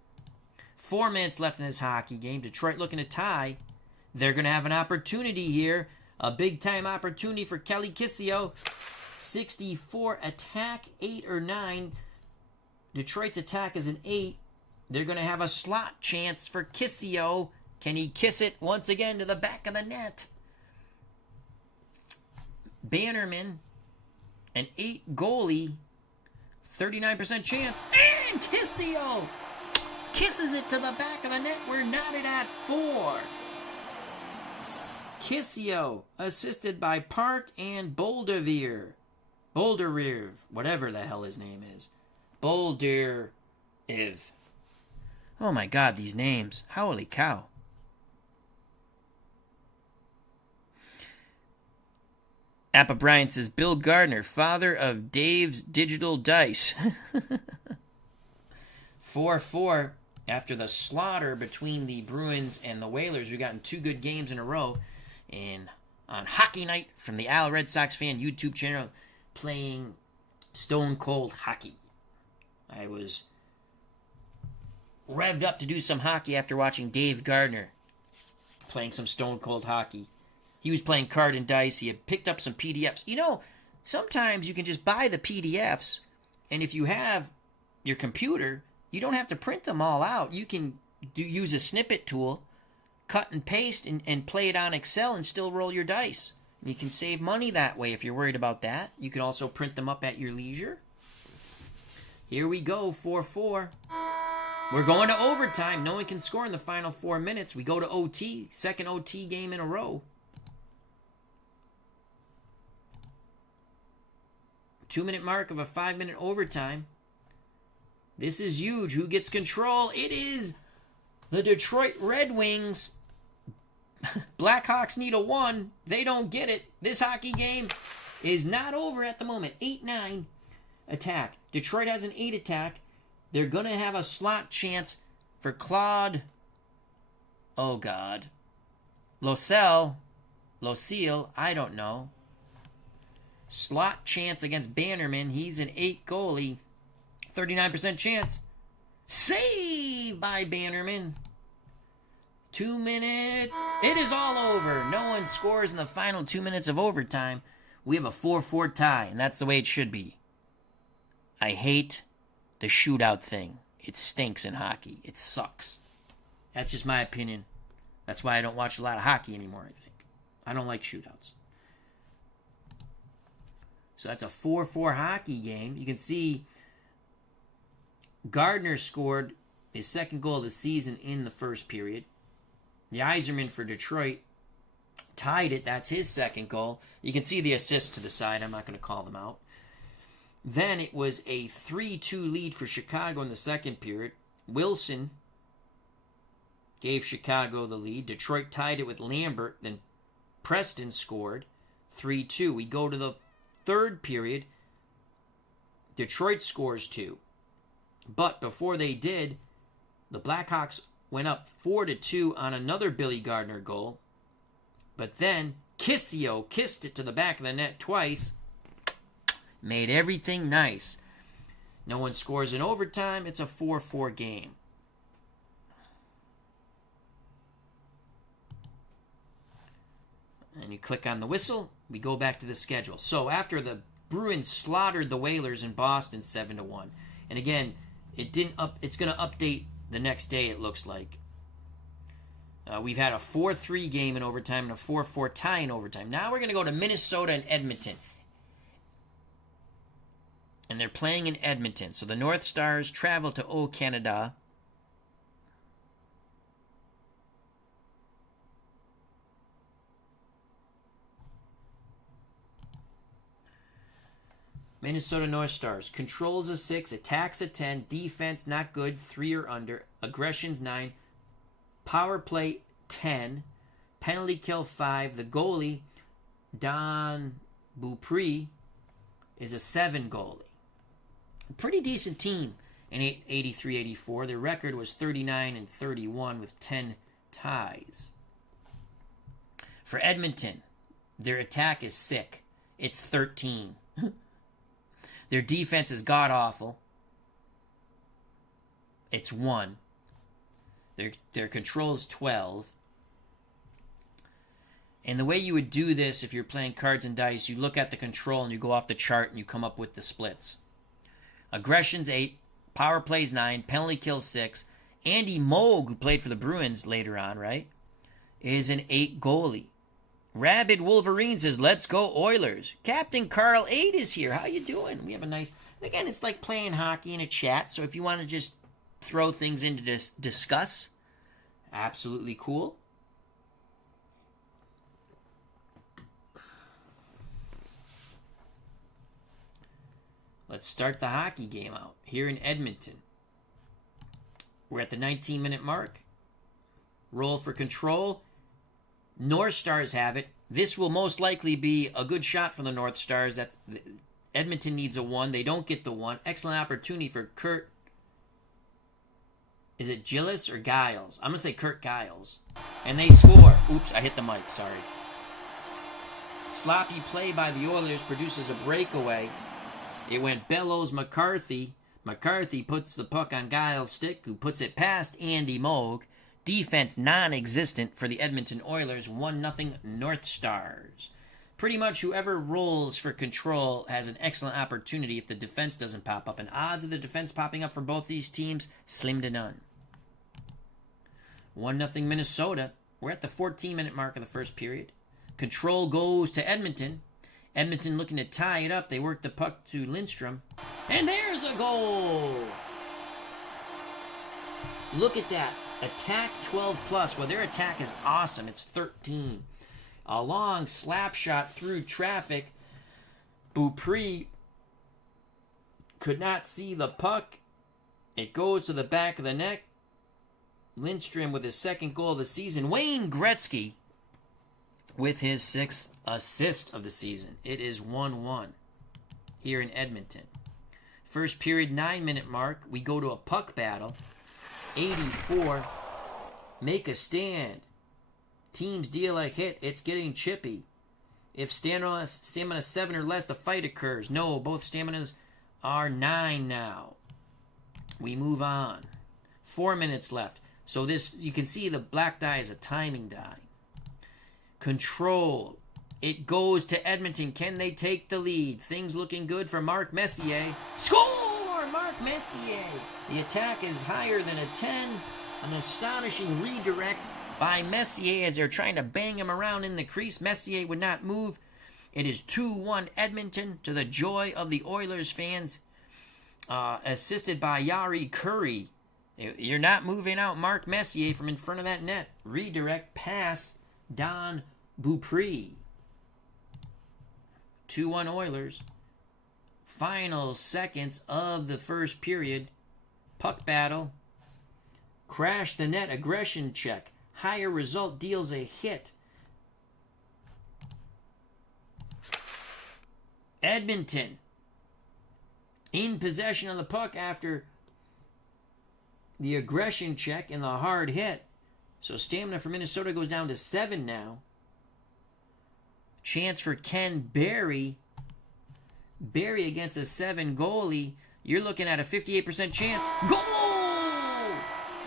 4 minutes left in this hockey game. Detroit looking to tie. They're going to have an opportunity here. A big-time opportunity for Kelly Kissio. 64 attack, 8 or 9. Detroit's attack is an 8. They're going to have a slot chance for Kissio. Can he kiss it once again to the back of the net? Bannerman, an 8 goalie, 39% chance. And Kissio kisses it to the back of the net. We're knotted at 4. Kissio, assisted by Park and Boldevere, whatever the hell his name is. Bolderev. Oh my God, these names. Holy cow. Appa Bryant says, Bill Gardner, father of Dave's Digital Dice. 4-4 after the slaughter between the Bruins and the Whalers. We've gotten 2 good games in a row. And on Hockey Night from the Al Red Sox Fan YouTube channel, playing Stone Cold Hockey. I was revved up to do some hockey after watching Dave Gardner playing some Stone Cold Hockey. He was playing card and dice. He had picked up some PDFs. You know, sometimes you can just buy the PDFs, and if you have your computer, you don't have to print them all out. You can use a snippet tool, cut and paste, and play it on Excel and still roll your dice. You can save money that way if you're worried about that. You can also print them up at your leisure. Here we go, 4-4. We're going to overtime. No one can score in the final 4 minutes. We go to OT. Second OT game in a row. 2-minute mark of a 5-minute overtime. This is huge. Who gets control? It is the Detroit Red Wings. Blackhawks need a 1. They don't get it. This hockey game is not over at the moment. 8-9 attack. Detroit has an 8 attack. They're going to have a slot chance for Claude. Oh, God. Locille, I don't know. Slot chance against Bannerman. He's an 8 goalie. 39% chance. Save by Bannerman. 2 minutes. It is all over. No one scores in the final 2 minutes of overtime. We have a 4-4 tie, and that's the way it should be. I hate the shootout thing. It stinks in hockey. It sucks. That's just my opinion. That's why I don't watch a lot of hockey anymore, I think. I don't like shootouts. So that's a 4-4 hockey game. You can see Gardner scored his second goal of the season in the first period. The Yzerman for Detroit tied it. That's his second goal. You can see the assists to the side. I'm not going to call them out. Then it was a 3-2 lead for Chicago in the second period. Wilson gave Chicago the lead. Detroit tied it with Lambert. Then Preston scored 3-2. We go to the third period. Detroit scores 2. But before they did, the Blackhawks went up 4-2 on another Billy Gardner goal. But then Kissio kissed it to the back of the net twice. Made everything nice. No one scores in overtime. It's a 4-4 game. And you click on the whistle. We go back to the schedule. So after the Bruins slaughtered the Whalers in Boston 7-1. And again, it's going to update the next day, it looks like. We've had a 4-3 game in overtime and a 4-4 tie in overtime. Now we're going to go to Minnesota and Edmonton. And they're playing in Edmonton. So the North Stars travel to Canada. Minnesota North Stars. Controls a 6, attacks a 10, defense not good, 3 or under, aggressions 9, power play 10, penalty kill 5. The goalie, Don Beaupre, is a 7 goalie. Pretty decent team in 83-84. Their record was 39-31 with 10 ties. For Edmonton, their attack is sick. It's 13. Their defense is god-awful. It's 1. Their control is 12. And the way you would do this if you're playing cards and dice, you look at the control and you go off the chart and you come up with the splits. Aggression's 8, power plays 9, penalty kills 6. Andy Moog, who played for the Bruins later on, right, is an 8 goalie. Rabid Wolverine says, let's go Oilers. Captain Carl 8 is here. How you doing? We have a nice... Again, it's like playing hockey in a chat, so if you want to just throw things in to discuss, absolutely cool. Let's start the hockey game out here in Edmonton. We're at the 19-minute mark. Roll for control. North Stars have it. This will most likely be a good shot for the North Stars. That Edmonton needs a 1. They don't get the 1. Excellent opportunity for Kurt. Is it Gillis or Giles? I'm going to say Kurt Giles. And they score. Oops, I hit the mic. Sorry. Sloppy play by the Oilers produces a breakaway. It went Bellows McCarthy. McCarthy puts the puck on Giles' stick, who puts it past Andy Moog. Defense non-existent for the Edmonton Oilers. 1-0 North Stars. Pretty much whoever rolls for control has an excellent opportunity if the defense doesn't pop up. And odds of the defense popping up for both these teams, slim to none. 1-0 Minnesota. We're at the 14-minute mark of the first period. Control goes to Edmonton. Edmonton looking to tie it up. They work the puck to Lindstrom. And there's a goal! Look at that. Attack 12+. Well, their attack is awesome. It's 13. A long slap shot through traffic. Beaupre could not see the puck. It goes to the back of the net. Lindstrom with his second goal of the season. Wayne Gretzky with his 6th assist of the season. It is 1-1 here in Edmonton. First period, 9-minute mark. We go to a puck battle. 84. Make a stand. Teams deal a hit. It's getting chippy. If stamina 7 or less, a fight occurs. No, both staminas are 9 now. We move on. 4 minutes left. So this, you can see the black die is a timing die. Control. It goes to Edmonton. Can they take the lead? Things looking good for Mark Messier. Score! Mark Messier. The attack is higher than a 10. An astonishing redirect by Messier as they're trying to bang him around in the crease. Messier would not move. It is 2-1 Edmonton to the joy of the Oilers fans. Assisted by Yari Curry. You're not moving out Mark Messier from in front of that net. Redirect pass, Don Beaupre. 2-1 Oilers. Final seconds of the first period. Puck battle. Crash the net, aggression check. Higher result deals a hit. Edmonton in possession of the puck after the aggression check and the hard hit. So stamina for Minnesota goes down to 7 now. Chance for Ken Barry. Barry against a 7 goalie. You're looking at a 58% chance. Goal!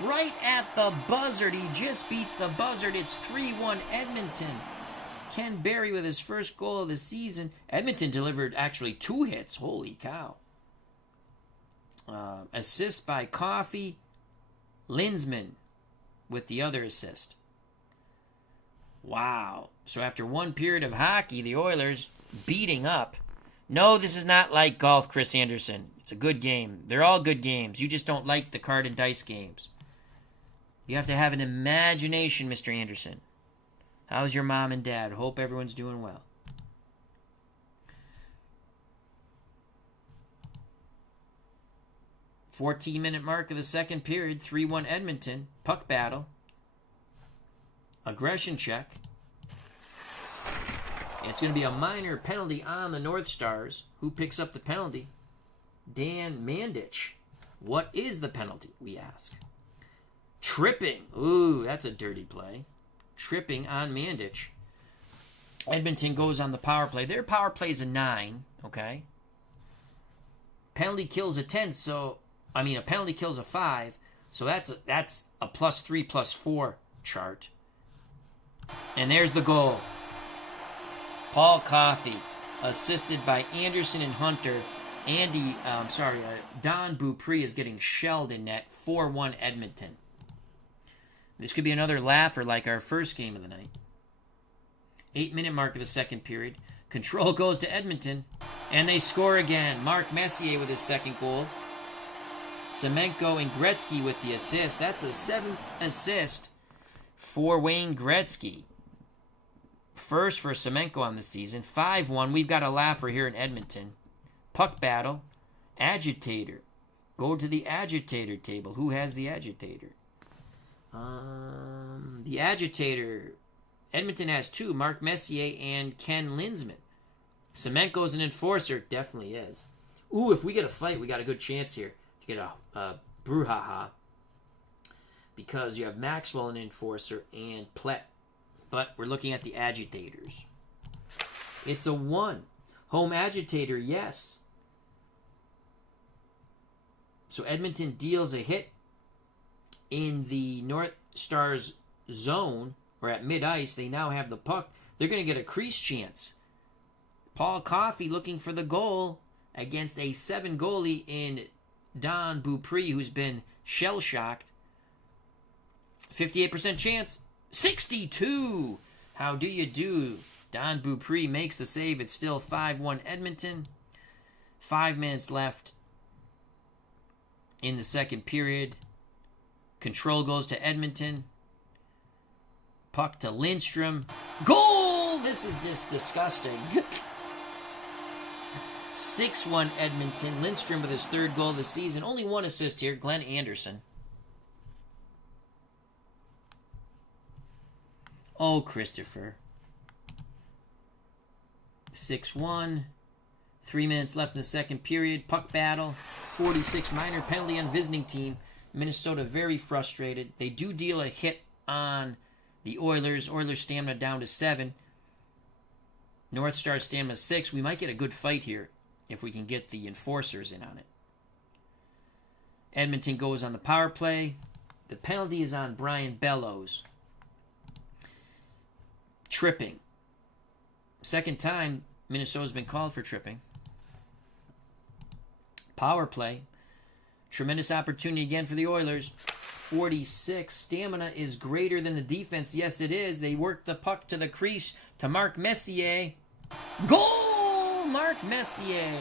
Right at the buzzard. He just beats the buzzard. It's 3-1 Edmonton. Ken Barry with his first goal of the season. Edmonton delivered actually 2 hits. Holy cow. Assist by Coffey. Linsman with the other assist. Wow. So after one period of hockey, the Oilers beating up. No, this is not like golf, Chris Anderson. It's a good game. They're all good games. You just don't like the card and dice games. You have to have an imagination, Mr. Anderson. How's your mom and dad? Hope everyone's doing well. "14-minute mark of the second period, 3-1 Edmonton. Puck battle. Aggression check. It's going to be a minor penalty on the North Stars. Who picks up the penalty? Dan Mandich. What is the penalty, we ask? Tripping. Ooh, that's a dirty play. Tripping on Mandich. Edmonton goes on the power play. Their power play is a 9, okay? Penalty kills a 10, a penalty kills a 5, so that's a +3, +4 chart. And there's the goal. Paul Coffey, assisted by Anderson and Hunter. Don Beaupre is getting shelled in net. 4-1 Edmonton. This could be another laugher like our first game of the night. 8-minute mark of the second period. Control goes to Edmonton, and they score again. Mark Messier with his second goal. Semenko and Gretzky with the assist. That's a 7th assist for Wayne Gretzky. First for Semenko on the season. 5-1. We've got a laugher here in Edmonton. Puck battle. Agitator. Go to the agitator table. Who has the agitator? The agitator. Edmonton has 2. Mark Messier and Ken Linsman. Semenko's an enforcer. Definitely is. Ooh, if we get a fight, we got a good chance here to get a brouhaha. Because you have Maxwell, an enforcer, and Plett. But we're looking at the agitators. It's a 1. Home agitator, yes. So Edmonton deals a hit in the North Stars zone, or at mid-ice. They now have the puck. They're going to get a crease chance. Paul Coffey looking for the goal against a 7 goalie in Don Beaupre, who's been shell-shocked. 58% chance. 62! How do you do? Don Beaupre makes the save. It's still 5-1 Edmonton. 5 minutes left in the second period. Control goes to Edmonton. Puck to Lindstrom. Goal! This is just disgusting. 6-1 Edmonton. Lindstrom with his 3rd goal of the season. Only 1 assist here. Glenn Anderson. Oh, Christopher. 6-1. 3 minutes left in the second period. Puck battle. 46 minor penalty on visiting team. Minnesota very frustrated. They do deal a hit on the Oilers. Oilers stamina down to 7. North Star stamina 6. We might get a good fight here if we can get the enforcers in on it. Edmonton goes on the power play. The penalty is on Brian Bellows. Tripping. Second time Minnesota's been called for tripping. Power play. Tremendous opportunity again for the Oilers. 46. Stamina is greater than the defense. Yes, it is. They work the puck to the crease to Mark Messier. Goal! Mark Messier.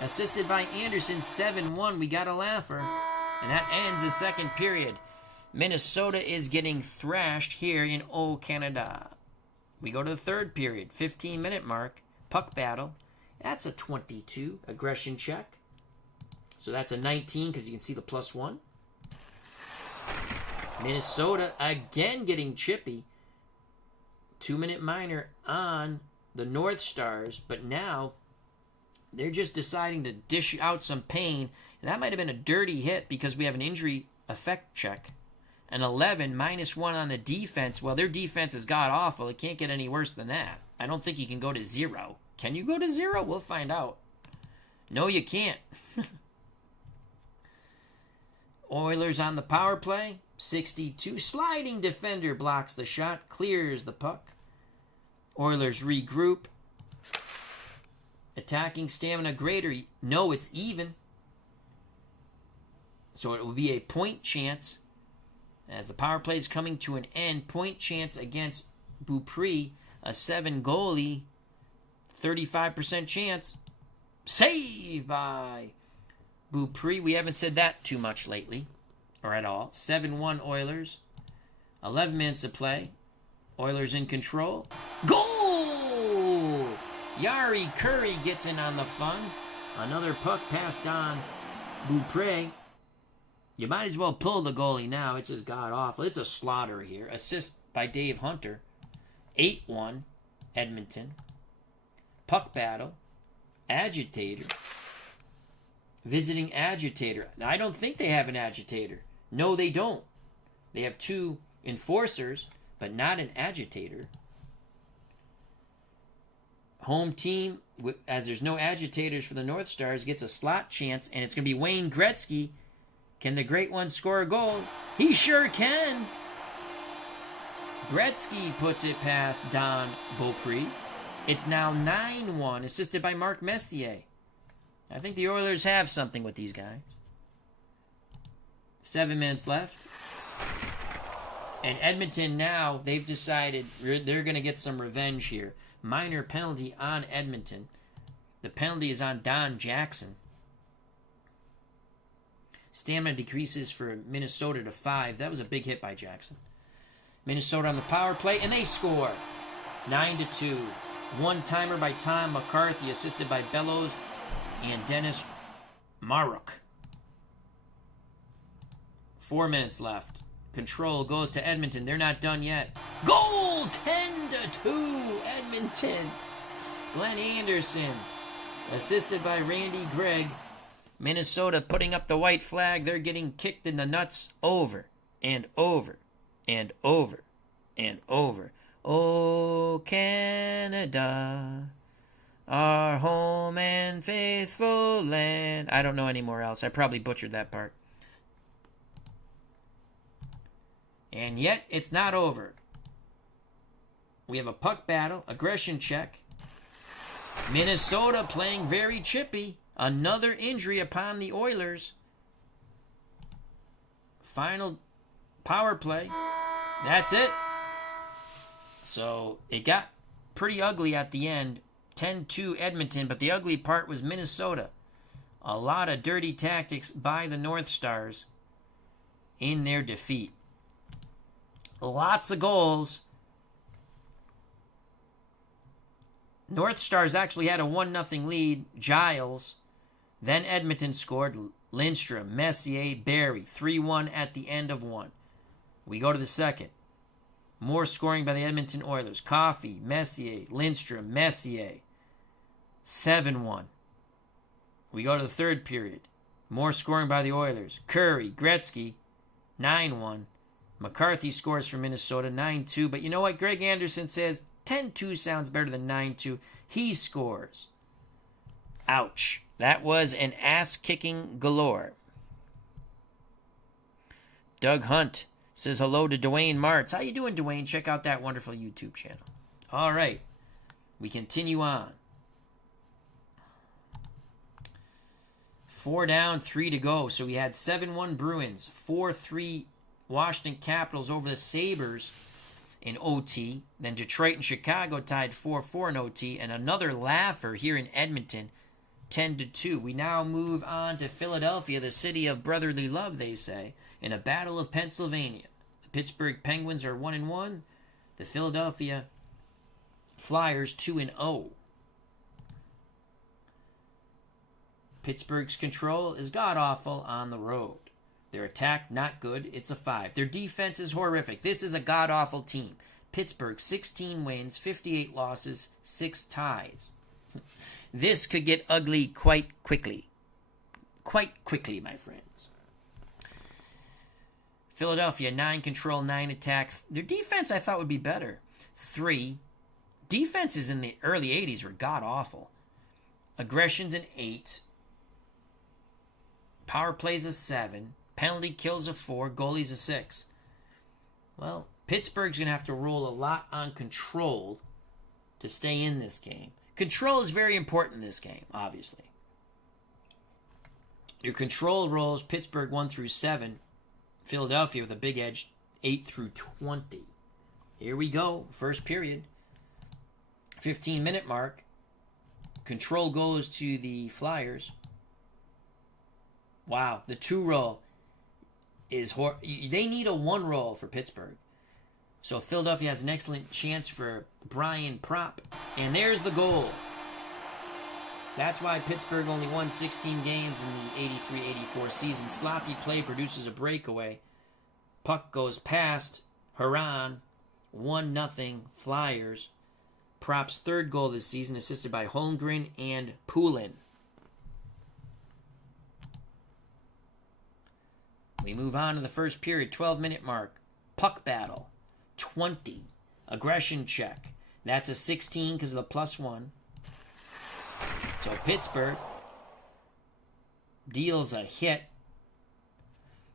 Assisted by Anderson. 7-1. We got a laugher. And that ends the second period. Minnesota is getting thrashed here in Canada. We go to the third period. 15-minute mark. Puck battle. That's a 22. Aggression check. So that's a 19 because you can see the +1. Minnesota again getting chippy. 2-minute minor on the North Stars. But now they're just deciding to dish out some pain. And that might have been a dirty hit because we have an injury effect check. An 11, -1 on the defense. Well, their defense is god-awful. It can't get any worse than that. I don't think you can go to 0. Can you go to 0? We'll find out. No, you can't. Oilers on the power play. 62. Sliding defender blocks the shot. Clears the puck. Oilers regroup. Attacking stamina greater. No, it's even. So it will be a point chance. As the power play is coming to an end, point chance against Beaupre, a 7 goalie, 35% chance. Save by Beaupre. We haven't said that too much lately, or at all. 7-1 Oilers. 11 minutes to play. Oilers in control. Goal! Yari Curry gets in on the fun. Another puck passed on Beaupre. You might as well pull the goalie now. It's just god-awful. It's a slaughter here. Assist by Dave Hunter. 8-1, Edmonton. Puck battle. Agitator. Visiting agitator. Now, I don't think they have an agitator. No, they don't. They have 2 enforcers, but not an agitator. Home team, as there's no agitators for the North Stars, gets a slot chance, and it's going to be Wayne Gretzky. Can the Great One score a goal? He sure can. Gretzky puts it past Don Beaupre. It's now 9-1, assisted by Mark Messier. I think the Oilers have something with these guys. 7 minutes left. And Edmonton now, they've decided they're going to get some revenge here. Minor penalty on Edmonton. The penalty is on Don Jackson. Stamina decreases for Minnesota to 5. That was a big hit by Jackson. Minnesota on the power play, and they score. 9-2. One-timer by Tom McCarthy, assisted by Bellows and Dennis Maruk. 4 minutes left. Control goes to Edmonton. They're not done yet. Goal! 10-2, Edmonton. Glenn Anderson, assisted by Randy Gregg. Minnesota putting up the white flag. They're getting kicked in the nuts over and over and over and over. Oh, Canada, our home and faithful land. I don't know any more else. I probably butchered that part. And yet, it's not over. We have a puck battle, aggression check. Minnesota playing very chippy. Another injury upon the Oilers. Final power play. That's it. So it got pretty ugly at the end. 10-2 Edmonton, but the ugly part was Minnesota. A lot of dirty tactics by the North Stars in their defeat. Lots of goals. North Stars actually had a 1-0 lead. Giles. Then Edmonton scored. Lindstrom, Messier, Barry. 3-1 at the end of 1. We go to the second. More scoring by the Edmonton Oilers. Coffey, Messier, Lindstrom, Messier. 7-1. We go to the third period. More scoring by the Oilers. Curry, Gretzky. 9-1. McCarthy scores for Minnesota. 9-2. But you know what? Greg Anderson says 10-2 sounds better than 9-2. He scores. Ouch. That was an ass-kicking galore. Doug Hunt says hello to Dwayne Martz. How you doing, Dwayne? Check out that wonderful YouTube channel. All right. We continue on. 4 down, 3 to go. So we had 7-1 Bruins, 4-3 Washington Capitals over the Sabres in OT. Then Detroit and Chicago tied 4-4 in OT. And another laugher here in Edmonton, 10-2. We now move on to Philadelphia, the city of brotherly love, they say, in a battle of Pennsylvania. The Pittsburgh Penguins are 1-1. The Philadelphia Flyers 2-0. Pittsburgh's control is god-awful on the road. Their attack, not good. It's a 5. Their defense is horrific. This is a god-awful team. Pittsburgh, 16 wins, 58 losses, 6 ties. This could get ugly quite quickly. Quite quickly, my friends. Philadelphia, 9 control, 9 attack. Their defense I thought would be better. 3. Defenses in the early 80s were god-awful. Aggression's an 8. Power plays a 7. Penalty kills a 4. Goalies a 6. Well, Pittsburgh's going to have to roll a lot on control to stay in this game. Control is very important in this game, obviously. Your control rolls, Pittsburgh 1 through 7. Philadelphia with a big edge, 8 through 20. Here we go, first period. 15-minute mark. Control goes to the Flyers. Wow, the 2 roll is they need a 1 roll for Pittsburgh. So Philadelphia has an excellent chance for Brian Propp. And there's the goal. That's why Pittsburgh only won 16 games in the 83-84 season. Sloppy play produces a breakaway. Puck goes past Haran. 1-0 Flyers. Propp's 3rd goal this season, assisted by Holmgren and Poulin. We move on to the first period, 12-minute mark. Puck battle, 20. Aggression check. That's a 16 because of the +1. So Pittsburgh deals a hit,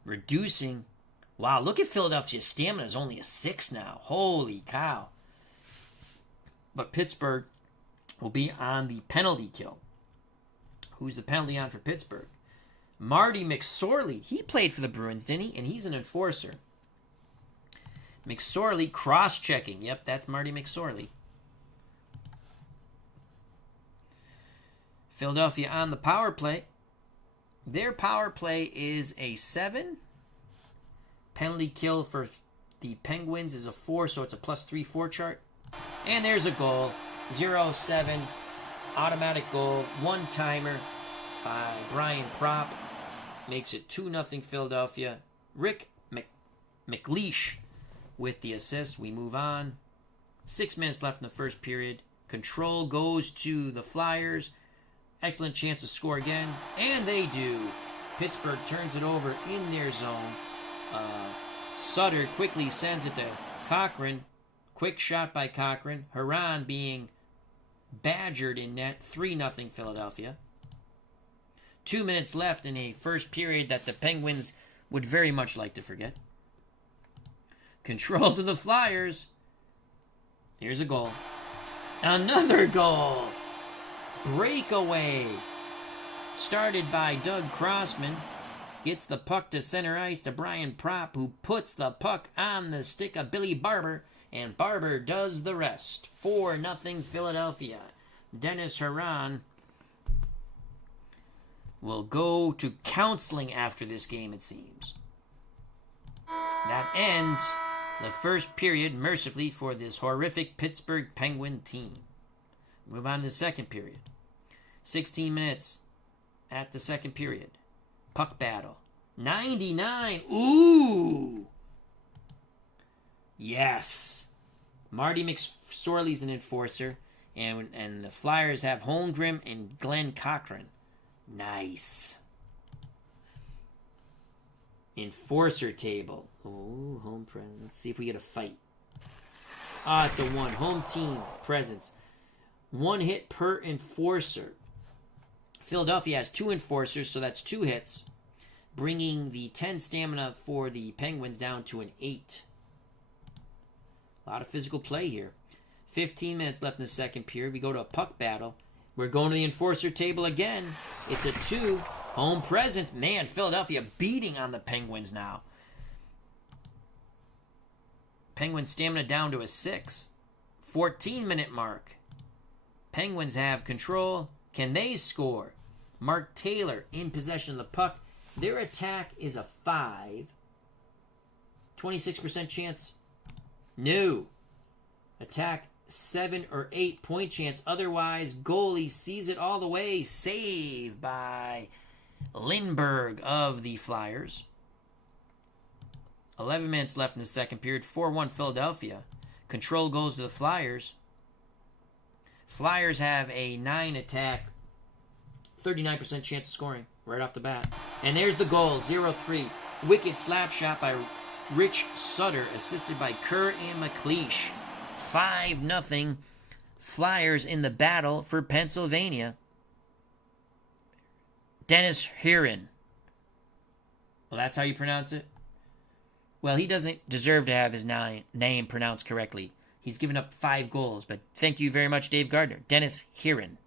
reducing. Wow, look at Philadelphia's stamina is only a 6 now. Holy cow. But Pittsburgh will be on the penalty kill. Who's the penalty on for Pittsburgh? Marty McSorley. He played for the Bruins, didn't he? And he's an enforcer. McSorley cross-checking. Yep, that's Marty McSorley. Philadelphia on the power play. Their power play is a 7. Penalty kill for the Penguins is a 4, so it's a +3-4 chart. And there's a goal. 0-7. Automatic goal. 1-timer by Brian Propp. Makes it 2-0 Philadelphia. Rick McLeish with the assist. We move on. 6 minutes left in the first period. Control goes to the Flyers. Excellent chance to score again. And they do. Pittsburgh turns it over in their zone. Sutter quickly sends it to Cochran. Quick shot by Cochran. Haran being badgered in net. 3-0 Philadelphia. 2 minutes left in a first period that the Penguins would very much like to forget. Control to the Flyers. Here's a goal. Another goal. Breakaway. Started by Doug Crossman. Gets the puck to center ice to Brian Propp, who puts the puck on the stick of Billy Barber. And Barber does the rest. 4-0 Philadelphia. Dennis Haran will go to counseling after this game, it seems. That ends the first period, mercifully, for this horrific Pittsburgh Penguin team. Move on to the second period. 16 minutes at the second period. Puck battle. 99. Ooh! Yes. Marty McSorley's an enforcer. And the Flyers have Holmgren and Glenn Cochran. Nice. Enforcer table. Oh, home presence. Let's see if we get a fight. It's a 1. Home team presence. 1 hit per enforcer. Philadelphia has 2 enforcers, so that's 2 hits, bringing the 10 stamina for the Penguins down to an 8. A lot of physical play here. 15 minutes left in the second period. We go to a puck battle. We're going to the enforcer table again. It's a 2. Home presence. Man, Philadelphia beating on the Penguins now. Penguins stamina down to a 6. 14-minute mark. Penguins have control. Can they score? Mark Taylor in possession of the puck. Their attack is a 5. 26% chance. No. Attack 7 or 8 point chance. Otherwise, goalie sees it all the way. Save by Lindbergh of the Flyers. 11 minutes left in the second period. 4-1 Philadelphia. Control goes to the Flyers. Flyers have a 9 attack, 39% chance of scoring right off the bat. And there's the goal, 0-3. Wicked slap shot by Rich Sutter, assisted by Kerr and McLeish. 5-0 Flyers in the battle for Pennsylvania. Dennis Heron. Well, that's how you pronounce it? Well, he doesn't deserve to have his name pronounced correctly. He's given up 5 goals, but thank you very much, Dave Gardner. Dennis Heron.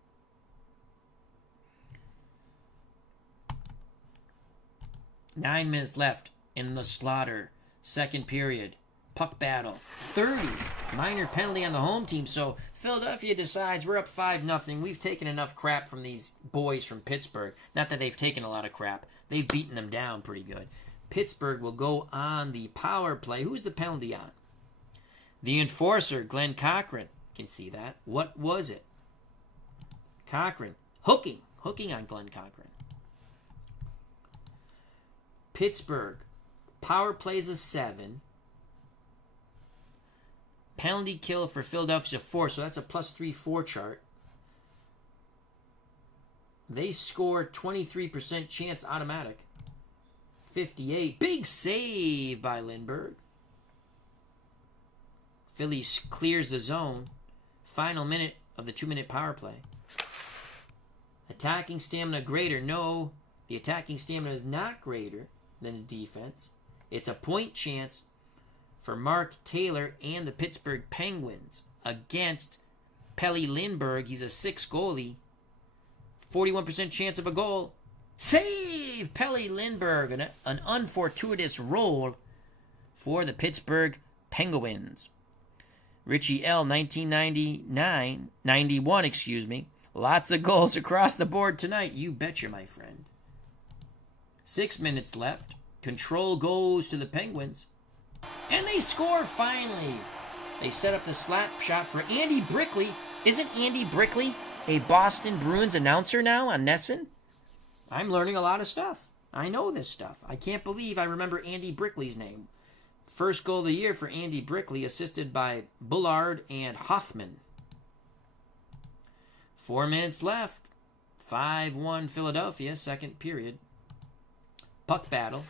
Nine minutes left in the slaughter. Second period. Puck battle. 30. Minor penalty on the home team. So Philadelphia decides we're up 5-0. We've taken enough crap from these boys from Pittsburgh. Not that they've taken a lot of crap. They've beaten them down pretty good. Pittsburgh will go on the power play. Who's the penalty on? The enforcer, Glenn Cochran. Can see that. What was it? Cochran. Hooking on Glenn Cochran. Pittsburgh. Power plays a 7. Penalty kill for Philadelphia 4, so that's a +3/4 chart. They score 23% chance automatic. 58. Big save by Lindbergh. Philly clears the zone. Final minute of the 2-minute power play. Attacking stamina greater. No, the attacking stamina is not greater than the defense. It's a point chance for Mark Taylor and the Pittsburgh Penguins against Pelle Lindbergh. He's a 6 goalie. 41% chance of a goal. Save! Pelle Lindbergh. An unfortuitous roll for the Pittsburgh Penguins. Richie L. 91. Lots of goals across the board tonight. You betcha, my friend. 6 minutes left. Control goes to the Penguins. And they score finally. They set up the slap shot for Andy Brickley. Isn't Andy Brickley a Boston Bruins announcer now on Nesson? I'm learning a lot of stuff. I know this stuff. I can't believe I remember Andy Brickley's name. First goal of the year for Andy Brickley, assisted by Bullard and Hoffman. 4 minutes left. 5-1 Philadelphia, second period. Puck battle.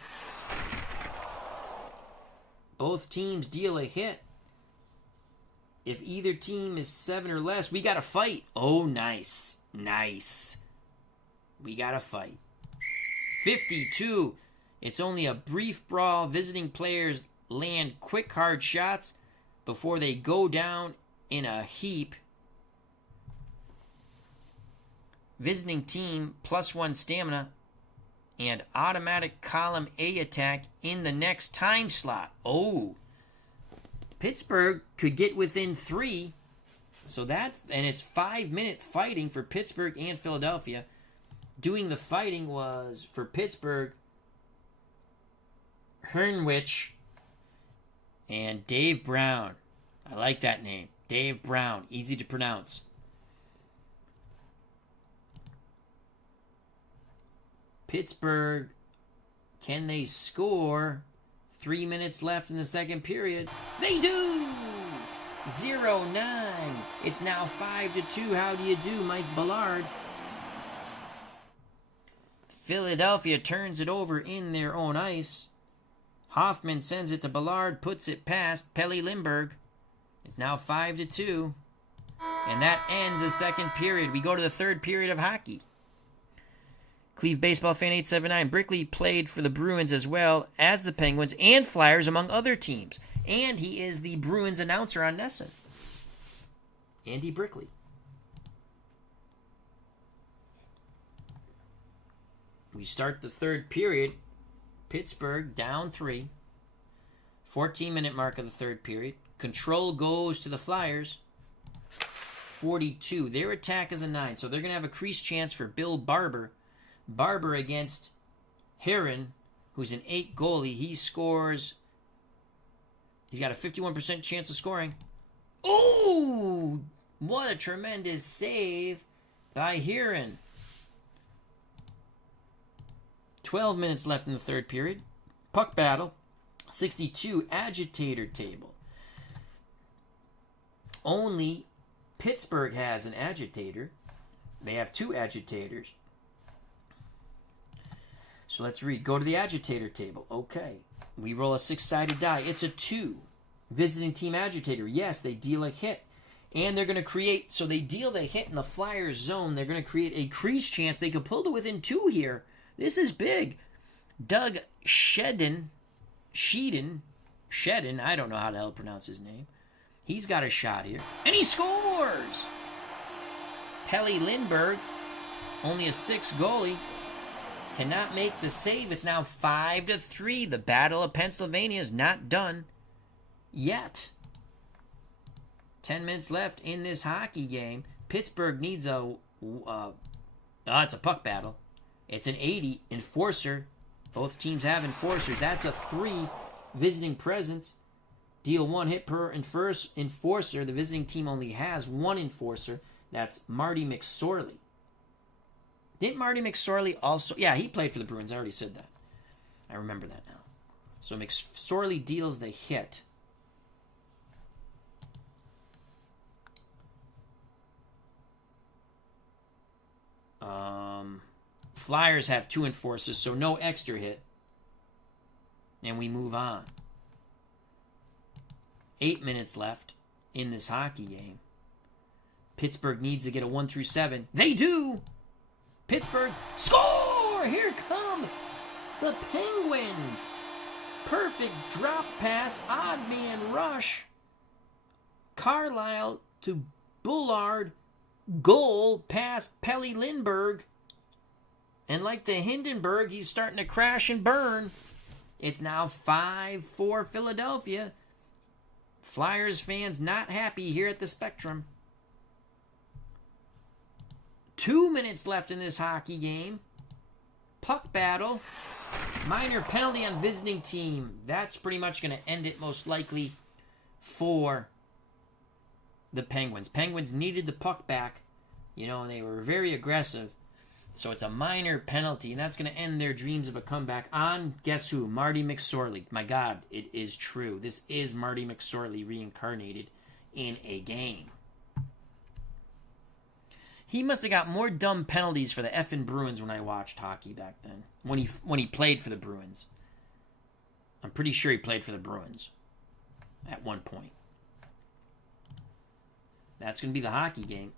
Both teams deal a hit. If either team is 7 or less, we got to fight. Oh, nice. Nice. We got to fight. 52. It's only a brief brawl. Visiting players land quick, hard shots before they go down in a heap. Visiting team +1 stamina and automatic column A attack in the next time slot. Oh, Pittsburgh could get within 3. So that, and it's 5-minute fighting for Pittsburgh and Philadelphia. Doing the fighting was, for Pittsburgh, Hernwich and Dave Brown. I like that name. Dave Brown. Easy to pronounce. Pittsburgh, can they score? 3 minutes left in the second period. They do! 0-9. It's now 5-2. How do you do, Mike Bullard? Philadelphia turns it over in their own ice. Hoffman sends it to Bullard, puts it past Pelle Lindbergh. It's now 5-2. And that ends the second period. We go to the third period of hockey. Cleve Baseball Fan 879. Brickley played for the Bruins as well as the Penguins and Flyers, among other teams. And he is the Bruins announcer on Nesson. Andy Brickley. We start the third period. Pittsburgh down 3. 14-minute mark of the third period. Control goes to the Flyers. 42. Their attack is a 9, so they're going to have a crease chance for Bill Barber. Barber against Heron, who's an 8 goalie. He scores. He's got a 51% chance of scoring. Oh, what a tremendous save by Heron. 12 minutes left in the third period. Puck battle. 62 agitator table. Only Pittsburgh has an agitator. They have 2 agitators. So let's read. Go to the agitator table. Okay. We roll a 6-sided die. It's a 2. Visiting team agitator. Yes, they deal a hit. And they're going to create, so they deal the hit in the Flyers zone. They're going to create a crease chance. They could pull to within 2 here. This is big. Doug Shedden, I don't know how the hell to pronounce his name. He's got a shot here. And he scores! Pelle Lindbergh, only a 6 goalie, cannot make the save. It's now 5-3. The Battle of Pennsylvania is not done yet. 10 minutes left in this hockey game. Pittsburgh needs it's a puck battle. It's an 80 enforcer. Both teams have enforcers. That's a 3 visiting presence. Deal 1 hit per enforcer. The visiting team only has 1 enforcer. That's Marty McSorley. Didn't Marty McSorley also... Yeah, he played for the Bruins. I already said that. I remember that now. So McSorley deals the hit. Flyers have 2 enforcers, so no extra hit. And we move on. 8 minutes left in this hockey game. Pittsburgh needs to get a 1-7. They do! Pittsburgh score! Here come the Penguins. Perfect drop pass, odd man rush. Carlisle to Bullard. Goal past Pelle Lindbergh. And like the Hindenburg, he's starting to crash and burn. It's now 5-4 Philadelphia. Flyers fans not happy here at the Spectrum. 2 minutes left in this hockey game. Puck battle. Minor penalty on visiting team. That's pretty much going to end it most likely for the Penguins. Penguins needed the puck back. You know, they were very aggressive. So it's a minor penalty, and that's going to end their dreams of a comeback on, guess who? Marty McSorley. My God, it is true. This is Marty McSorley reincarnated in a game. He must have got more dumb penalties for the effing Bruins when I watched hockey back then. When he played for the Bruins. I'm pretty sure he played for the Bruins at one point. That's going to be the hockey game.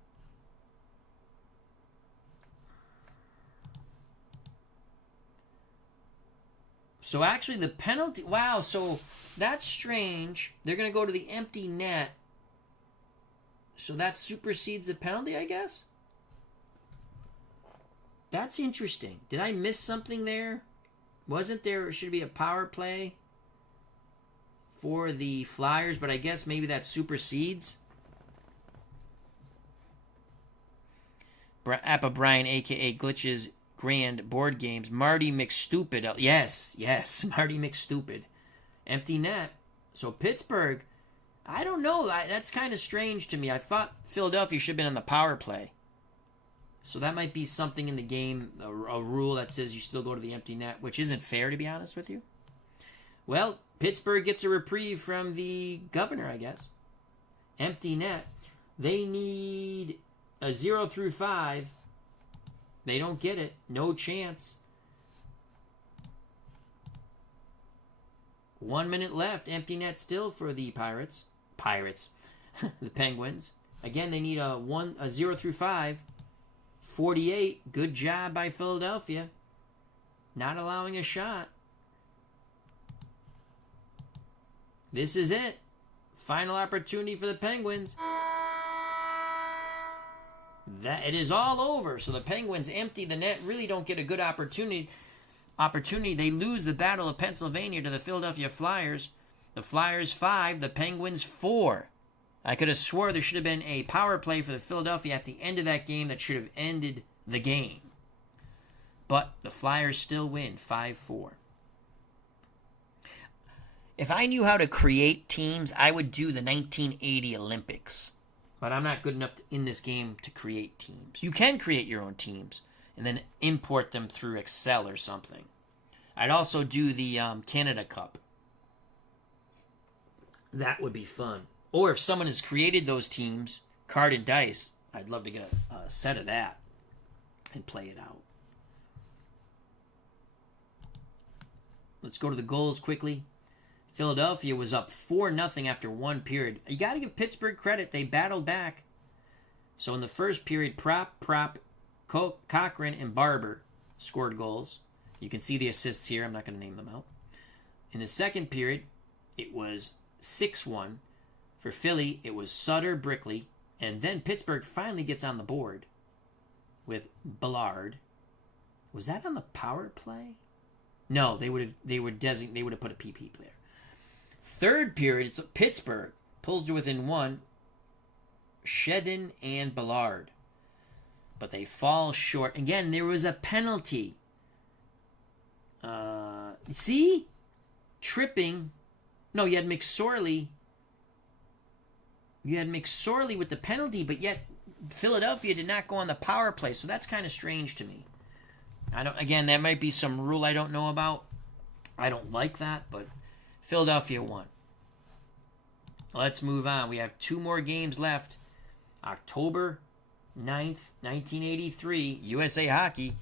So actually the penalty... Wow, so that's strange. They're going to go to the empty net. So that supersedes the penalty, I guess? That's interesting. Did I miss something there? Wasn't there... Should be a power play for the Flyers, but I guess maybe that supersedes. Appa Brian, a.k.a. Glitches... Grand board games. Marty McStupid. Yes, Marty McStupid. Empty net. So Pittsburgh, I don't know. That's kind of strange to me. I thought Philadelphia should have been on the power play. So that might be something in the game, a rule that says you still go to the empty net, which isn't fair, to be honest with you. Well, Pittsburgh gets a reprieve from the governor, I guess. Empty net. They need a 0-5. They don't get it. No chance. 1 minute left. Empty net still for the Pirates. The Penguins. Again, they need a 0-5. 48. Good job by Philadelphia. Not allowing a shot. This is it. Final opportunity for the Penguins. That it is all over. So the Penguins empty the net, really don't get a good opportunity. They lose the Battle of Pennsylvania to the Philadelphia Flyers. The Flyers 5, the Penguins 4. I could have swore there should have been a power play for the Philadelphia at the end of that game that should have ended the game. But the Flyers still win 5-4. If I knew how to create teams, I would do the 1980 Olympics. But I'm not good enough in this game to create teams. You can create your own teams and then import them through Excel or something. I'd also do the Canada Cup. That would be fun. Or if someone has created those teams, card and dice, I'd love to get a set of that and play it out. Let's go to the goals quickly. Philadelphia was up 4-0 after one period. You got to give Pittsburgh credit. They battled back. So in the first period, Prop, Cochran, and Barber scored goals. You can see the assists here. I'm not going to name them out. In the second period, it was 6-1. For Philly, it was Sutter, Brickley, and then Pittsburgh finally gets on the board with Ballard. Was that on the power play? No, they would have put a PP player. Third period, it's Pittsburgh pulls to within one. Shedden and Ballard. But they fall short. Again, there was a penalty. See? Tripping. No, you had McSorley. You had McSorley with the penalty, but yet Philadelphia did not go on the power play. So that's kind of strange to me. Again, that might be some rule I don't know about. I don't like that, but Philadelphia won. Let's move on. We have 2 more games left. October 9th, 1983, USA Hockey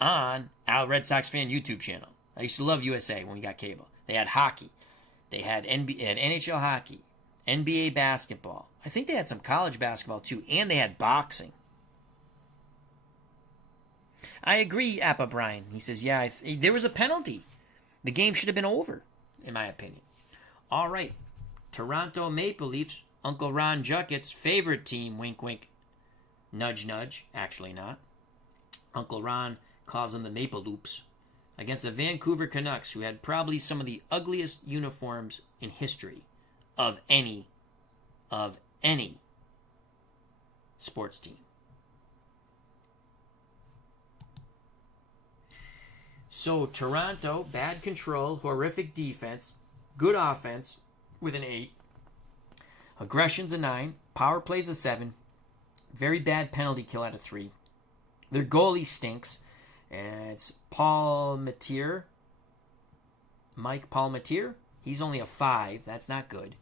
on Al Red Sox Fan YouTube channel. I used to love USA when we got cable. They had hockey. They had NHL hockey, NBA basketball. I think they had some college basketball too, and they had boxing. I agree, Appa Brian. He says, yeah, there was a penalty. The game should have been over, in my opinion. All right. Toronto Maple Leafs, Uncle Ron Jucket's favorite team, wink, wink, nudge, nudge. Actually not. Uncle Ron calls them the Maple Loops. Against the Vancouver Canucks, who had probably some of the ugliest uniforms in history of any sports team. So Toronto, bad control, horrific defense, good offense with an 8. Aggression's a 9. Power play's a 7. Very bad penalty kill out of 3. Their goalie stinks. And it's Mike Palmatier. He's only a 5. That's not good.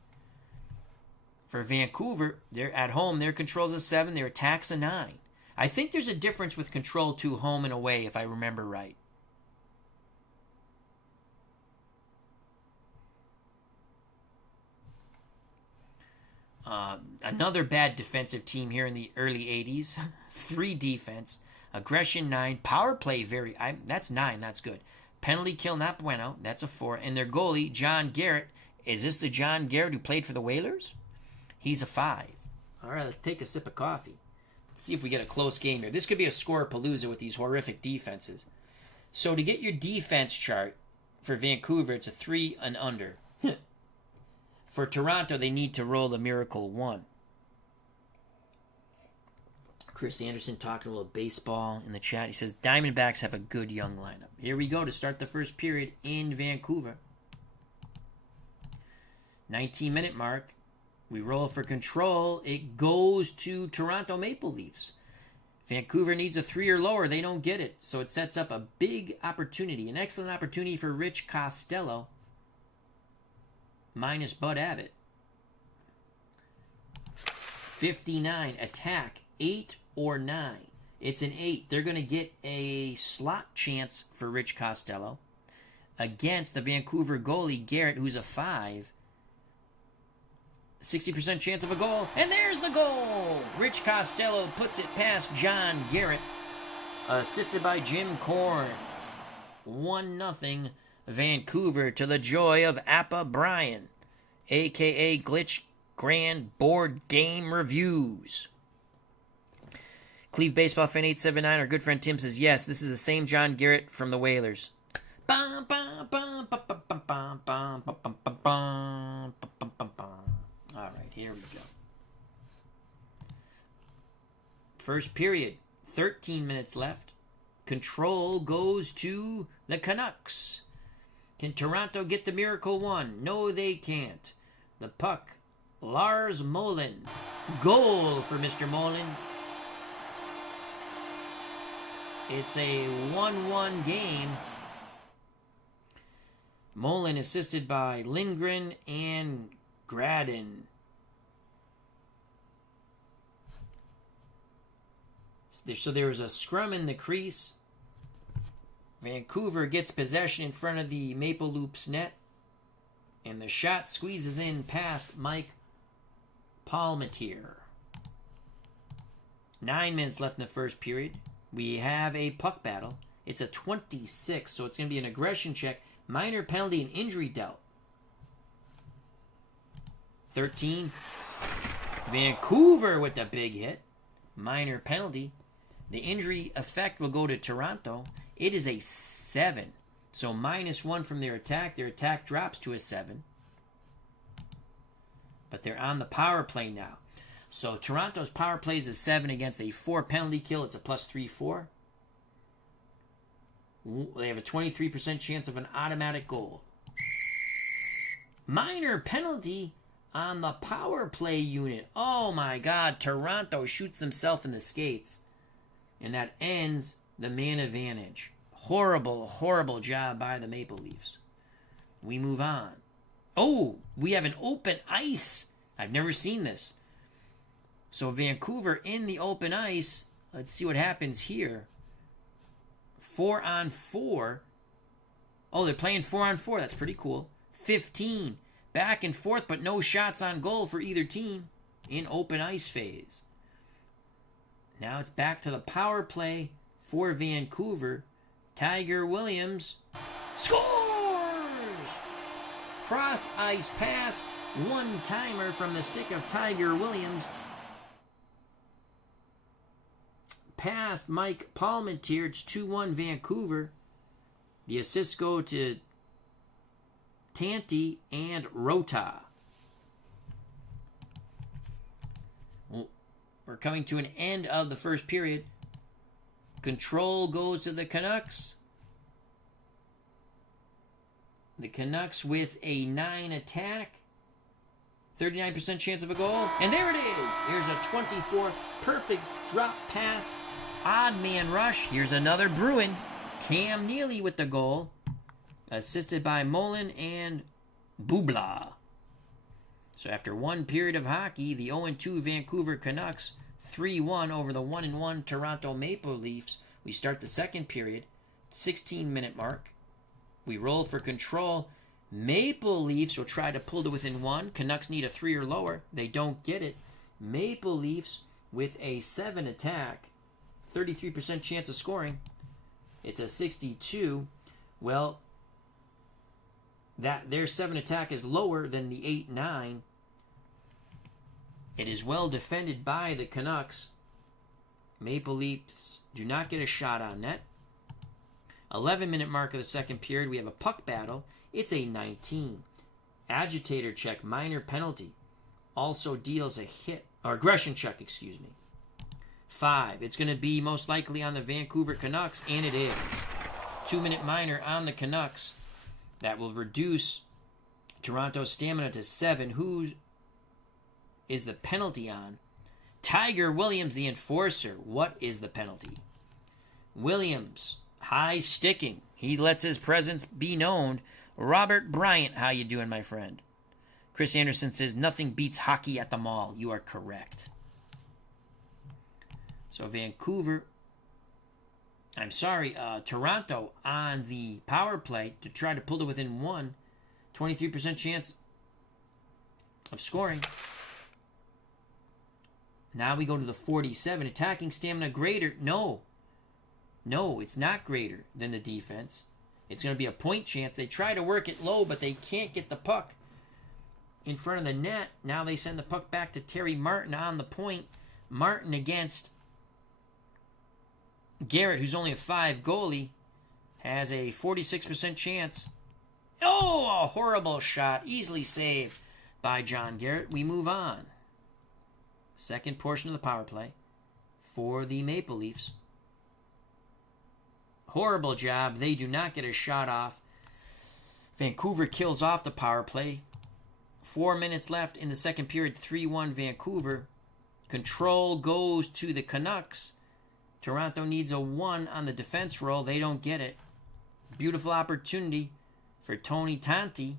For Vancouver, they're at home. Their control's a 7. Their attack's a 9. I think there's a difference with control to home and away, if I remember right. Another bad defensive team here in the early 80s. 3 defense. Aggression 9. Power play that's 9. That's good. Penalty kill not bueno. That's a 4. And their goalie, John Garrett. Is this the John Garrett who played for the Whalers? He's a 5. All right, let's take a sip of coffee. Let's see if we get a close game here. This could be a score-palooza with these horrific defenses. So to get your defense chart for Vancouver, it's a 3 and under. For Toronto, they need to roll the Miracle 1. Chris Anderson talking a little baseball in the chat. He says, Diamondbacks have a good young lineup. Here we go to start the first period in Vancouver. 19-minute mark. We roll for control. It goes to Toronto Maple Leafs. Vancouver needs a 3 or lower. They don't get it. So it sets up a big opportunity. An excellent opportunity for Rich Costello. Minus Bud Abbott. 59. Attack. 8 or 9. It's an 8. They're going to get a slot chance for Rich Costello against the Vancouver goalie, Garrett, who's a 5. 60% chance of a goal. And there's the goal! Rich Costello puts it past John Garrett. Assisted by Jim Korn. 1-0 Vancouver to the joy of Appa Brian, a.k.a. Glitch Grand Board Game Reviews. Cleve Baseball Fan 879, our good friend Tim says, yes, this is the same John Garrett from the Whalers. All right, here we go. First period, 13 minutes left. Control goes to the Canucks. Can Toronto get the Miracle 1? No, they can't. The puck, Lars Molin. Goal for Mr. Molin. It's a 1-1 game. Molin assisted by Lindgren and Gradin. So there was a scrum in the crease. Vancouver gets possession in front of the Maple Leafs net. And the shot squeezes in past Mike Palmateer. 9 minutes left in the first period. We have a puck battle. It's a 26, so it's going to be an aggression check. Minor penalty and injury dealt. 13. Vancouver with the big hit. Minor penalty. The injury effect will go to Toronto. It is a 7. So -1 from their attack. Their attack drops to a 7. But they're on the power play now. So Toronto's power play is a 7 against a 4 penalty kill. It's a +3/4. They have a 23% chance of an automatic goal. Minor penalty on the power play unit. Oh my God. Toronto shoots themselves in the skates. And that ends the man advantage. Horrible, horrible job by the Maple Leafs. We move on. Oh, we have an open ice. I've never seen this. So Vancouver in the open ice. Let's see what happens here. 4-on-4. Oh, they're playing 4-on-4. That's pretty cool. 15. Back and forth, but no shots on goal for either team in open ice phase. Now it's back to the power play for Vancouver. Tiger Williams scores! Cross ice pass. One-timer from the stick of Tiger Williams. Past Mike Palmateer. It's 2-1 Vancouver. The assists go to Tanti and Rota. We're coming to an end of the first period. Control goes to the Canucks. The Canucks with a 9 attack. 39% chance of a goal. And there it is. There's a 24 perfect drop pass. Odd man rush. Here's another Bruin. Cam Neely with the goal. Assisted by Mullen and Bubla. So after one period of hockey, the 0-2 Vancouver Canucks 3-1 over the 1-1 Toronto Maple Leafs. We start the second period, 16-minute mark. We roll for control. Maple Leafs will try to pull to within 1. Canucks need a 3 or lower. They don't get it. Maple Leafs with a 7 attack, 33% chance of scoring. It's a 62. Well, that their 7 attack is lower than the 8-9. It is well defended by the Canucks. Maple Leafs do not get a shot on net. 11-minute mark of the second period, we have a puck battle. It's a 19. Agitator check, minor penalty. Also deals a hit, or aggression check, excuse me. 5. It's going to be most likely on the Vancouver Canucks, and it is. 2-minute minor on the Canucks. That will reduce Toronto's stamina to 7. Who is the penalty on? Tiger Williams, the enforcer. What is the penalty? Williams, high sticking. He lets his presence be known. Robert Bryant, how you doing, my friend? Chris Anderson says, nothing beats hockey at the mall. You are correct. So Vancouver, Toronto on the power play to try to pull to within 1. 23% chance of scoring. Now we go to the 47. Attacking stamina greater. No, it's not greater than the defense. It's going to be a point chance. They try to work it low, but they can't get the puck in front of the net. Now they send the puck back to Terry Martin on the point. Martin against Garrett, who's only a 5 goalie, has a 46% chance. Oh, a horrible shot. Easily saved by John Garrett. We move on. Second portion of the power play for the Maple Leafs. Horrible job. They do not get a shot off. Vancouver kills off the power play. 4 minutes left in the second period. 3-1 Vancouver. Control goes to the Canucks. Toronto needs a 1 on the defense roll. They don't get it. Beautiful opportunity for Tony Tanti.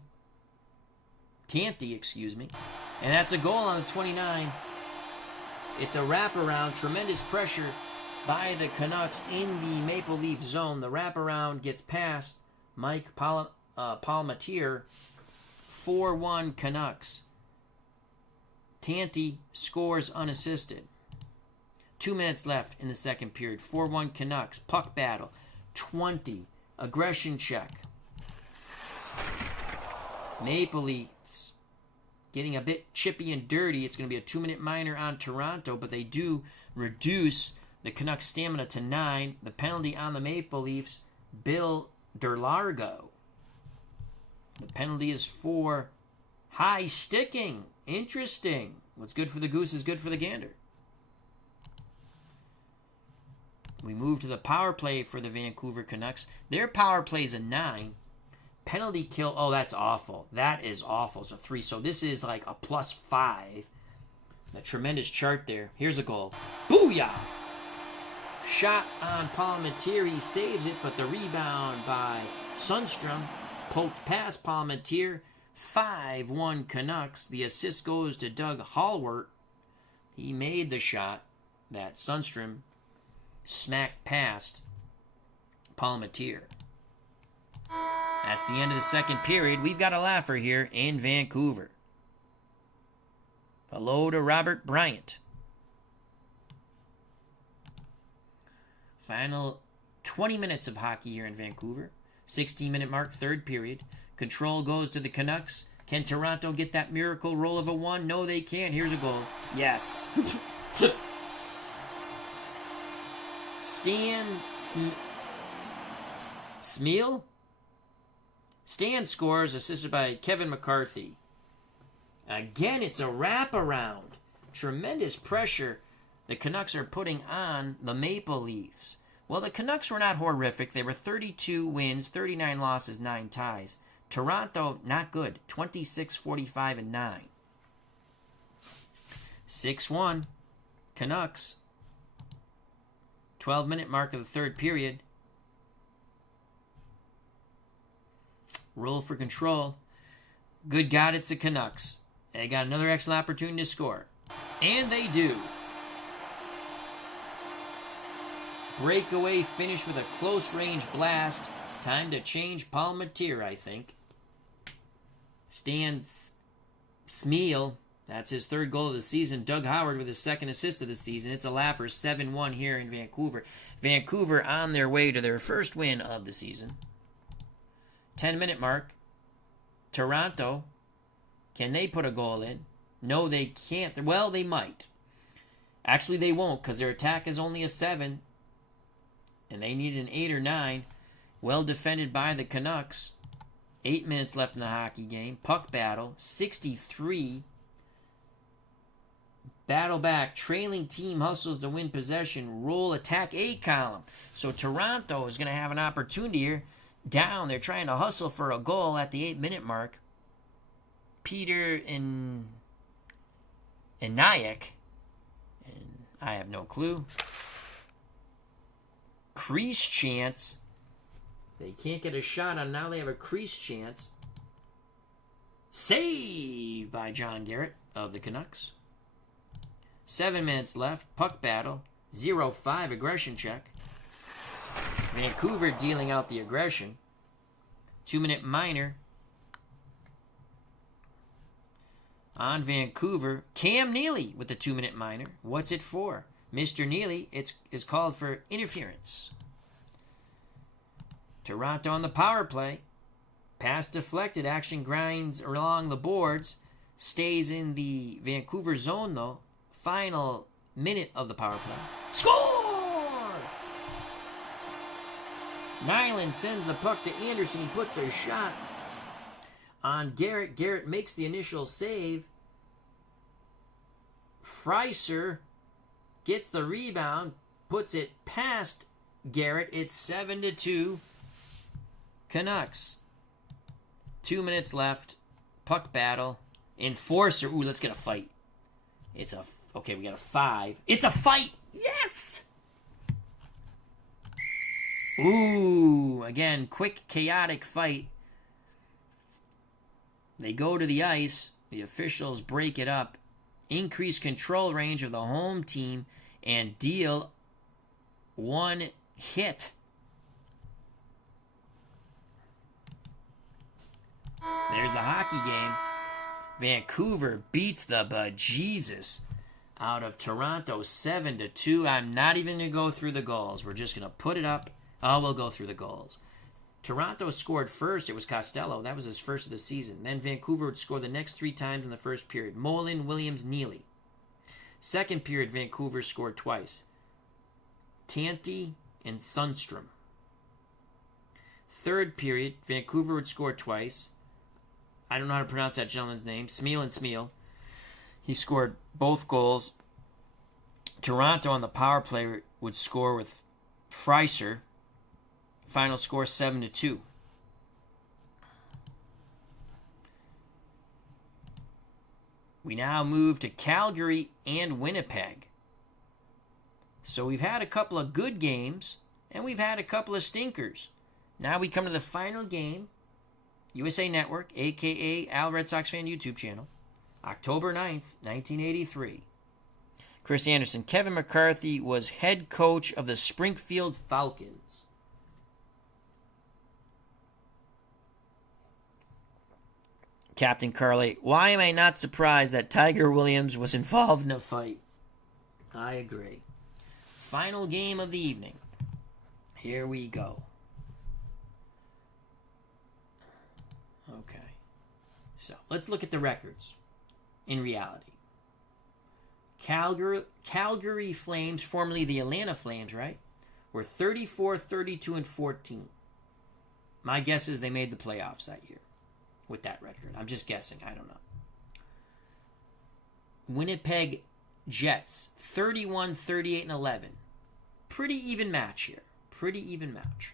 And that's a goal on the 29. It's a wraparound. Tremendous pressure by the Canucks in the Maple Leaf zone. The wraparound gets past Mike Palmateer. 4-1 Canucks. Tanti scores unassisted. 2 minutes left in the second period. 4-1 Canucks. Puck battle. 20. Aggression check. Maple Leafs getting a bit chippy and dirty. It's going to be a 2-minute minor on Toronto, but they do reduce the Canucks' stamina to 9. The penalty on the Maple Leafs, Bill Derlargo. The penalty is for high sticking. Interesting. What's good for the goose is good for the gander. We move to the power play for the Vancouver Canucks. Their power play is a 9. Penalty kill, oh, that's awful. That is awful. So 3. So this is like a +5. A tremendous chart there. Here's a goal. Booyah! Shot on Palmateer. He saves it, but the rebound by Sundstrom poked past Palmateer. 5-1 Canucks. The assist goes to Doug Hallwart. He made the shot that Sundstrom smacked past Palmateer. That's the end of the second period. We've got a laugher here in Vancouver. Hello to Robert Bryant. Final 20 minutes of hockey here in Vancouver. 16-minute mark, third period. Control goes to the Canucks. Can Toronto get that miracle roll of a 1? No, they can't. Here's a goal. Yes. Stan scores, assisted by Kevin McCarthy. Again, it's a wraparound. Tremendous pressure the Canucks are putting on the Maple Leafs. Well, the Canucks were not horrific. They were 32 wins, 39 losses, 9 ties. Toronto, not good. 26-45-9. 6-1. Canucks. 12-minute mark of the third period. Roll for control. Good God, it's the Canucks. They got another excellent opportunity to score. And they do. Breakaway finish with a close-range blast. Time to change Palmateer, I think. Stan Smeel, that's his third goal of the season. Doug Howard with his second assist of the season. It's a laugher, 7-1 here in Vancouver. Vancouver on their way to their first win of the season. 10-minute mark. Toronto, can they put a goal in? No, they can't. Well, they might. Actually, they won't, because their attack is only a 7. And they need an 8 or 9. Well defended by the Canucks. 8 minutes left in the hockey game. Puck battle. 63. Battle back. Trailing team hustles to win possession. Roll attack A column. So Toronto is going to have an opportunity here. Down. They're trying to hustle for a goal at the 8-minute mark. Peter and Nyack. And I have no clue. Crease chance. They can't get a shot on. Now they have a crease chance. Save by John Garrett of the Canucks. 7 minutes left. Puck battle. 0-5 aggression check. Vancouver dealing out the aggression. 2-minute minor. On Vancouver. Cam Neely with the 2-minute minor. What's it for? Mr. Neely, it's called for interference. Toronto on the power play. Pass deflected. Action grinds along the boards. Stays in the Vancouver zone, though. Final minute of the power play. Score! Nyland sends the puck to Anderson. He puts a shot on Garrett. Garrett makes the initial save. Freiser gets the rebound, puts it past Garrett. It's 7-2 Canucks. 2 minutes left. Puck battle. Enforcer. Ooh, let's get a fight. Okay, we got a 5. It's a fight! Yes! Ooh, again, quick, chaotic fight. They go to the ice. The officials break it up. Increase control range of the home team and deal one hit. There's the hockey game. Vancouver beats the bejesus out of Toronto 7-2. I'm not even going to go through the goals. We're just going to put it up. Oh, we'll go through the goals. Toronto scored first. It was Costello. That was his first of the season. Then Vancouver would score the next 3 times in the first period. Molin, Williams, Neely. Second period, Vancouver scored twice. Tanti and Sundstrom. Third period, Vancouver would score twice. I don't know how to pronounce that gentleman's name. Smeal and Smeal. He scored both goals. Toronto on the power play would score with Freiser. Final score 7-2. We now move to Calgary and Winnipeg. So we've had a couple of good games, and we've had a couple of stinkers. Now we come to the final game. USA Network, a.k.a. Al Red Sox Fan YouTube channel. October 9th, 1983. Chris Anderson. Kevin McCarthy was head coach of the Springfield Falcons. Captain Carly. Why am I not surprised that Tiger Williams was involved in a fight? I agree. Final game of the evening. Here we go. Okay. So, let's look at the records in reality. Calgary Flames, formerly the Atlanta Flames, right, were 34, 32, and 14. My guess is they made the playoffs that year with that record. I'm just guessing. I don't know. Winnipeg Jets, 31, 38, and 11. Pretty even match here. Pretty even match.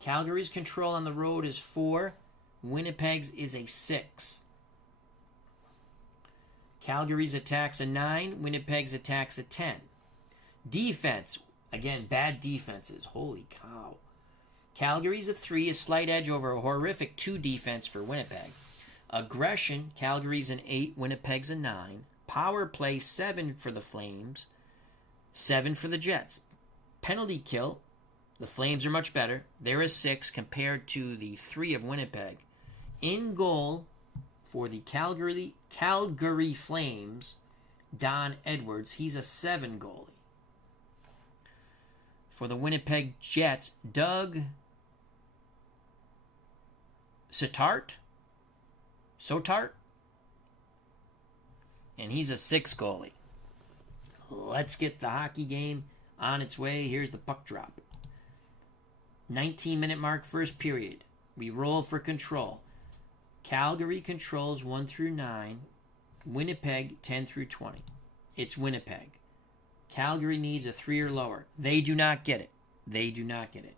Calgary's control on the road is 4. Winnipeg's is a 6. Calgary's attacks a 9. Winnipeg's attacks a 10. Defense. Again, bad defenses. Holy cow. Calgary's a 3, a slight edge over a horrific 2 defense for Winnipeg. Aggression, Calgary's an 8, Winnipeg's a 9. Power play, 7 for the Flames, 7 for the Jets. Penalty kill, the Flames are much better. They're a 6 compared to the 3 of Winnipeg. In goal for the Calgary Flames, Don Edwards, he's a 7 goalie. For the Winnipeg Jets, Doug Sotart, and he's a 6 goalie. Let's get the hockey game on its way. Here's the puck drop. 19-minute mark, first period. We roll for control. Calgary controls 1 through 9. Winnipeg 10 through 20. It's Winnipeg. Calgary needs a 3 or lower. They do not get it. They do not get it.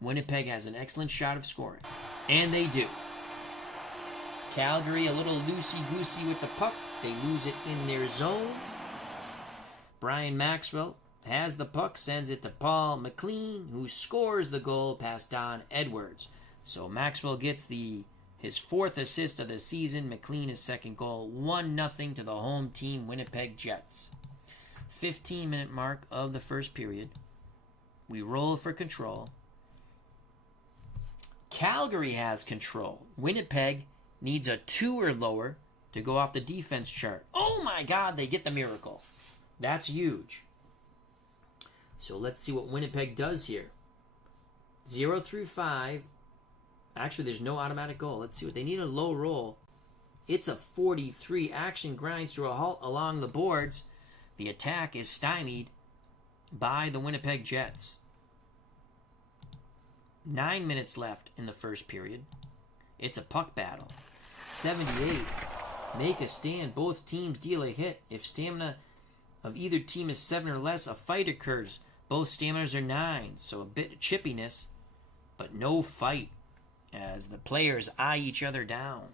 Winnipeg has an excellent shot of scoring. And they do. Calgary a little loosey-goosey with the puck. They lose it in their zone. Brian Maxwell has the puck, sends it to Paul McLean, who scores the goal past Don Edwards. So Maxwell gets his 4th assist of the season. McLean his 2nd goal. 1-0 to the home team, Winnipeg Jets. 15-minute mark of the first period. We roll for control. Calgary has control. Winnipeg needs a 2 or lower to go off the defense chart. Oh my God, they get the miracle. That's huge. So let's see what Winnipeg does here. 0 through 5. Actually, there's no automatic goal. Let's see what they need. A low roll. It's a 43. Action grinds to a halt along the boards. The attack is stymied by the Winnipeg Jets. 9 minutes left in the first period. It's a puck battle. 78. Make a stand. Both teams deal a hit. If stamina of either team is 7 or less, a fight occurs. Both staminas are 9, so a bit of chippiness, but no fight as the players eye each other down.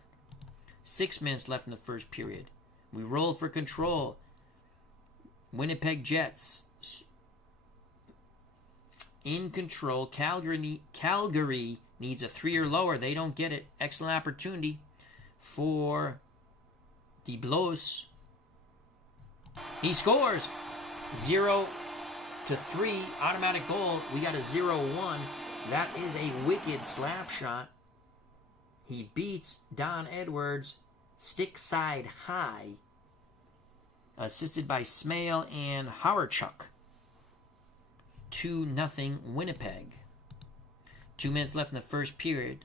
6 minutes left in the first period. We roll for control. Winnipeg Jets in control. Calgary needs a 3 or lower. They don't get it. Excellent opportunity for DeBlos. He scores. 0 to 3, automatic goal. We got a 0-1. That is a wicked slap shot. He beats Don Edwards stick side high. Assisted by Smale and Howardchuk. 2-0 Winnipeg. 2 minutes left in the first period.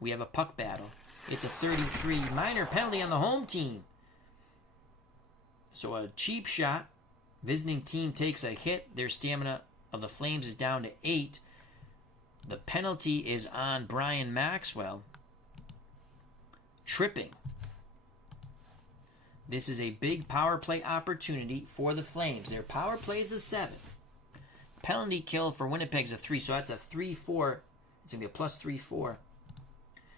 We have a puck battle. It's a 33 minor penalty on the home team. So a cheap shot. Visiting team takes a hit. Their stamina of the Flames is down to 8. The penalty is on Brian Maxwell. Tripping. This is a big power play opportunity for the Flames. Their power play is a 7. Penalty kill for Winnipeg's a 3, so that's a 3-4. It's going to be a plus 3-4.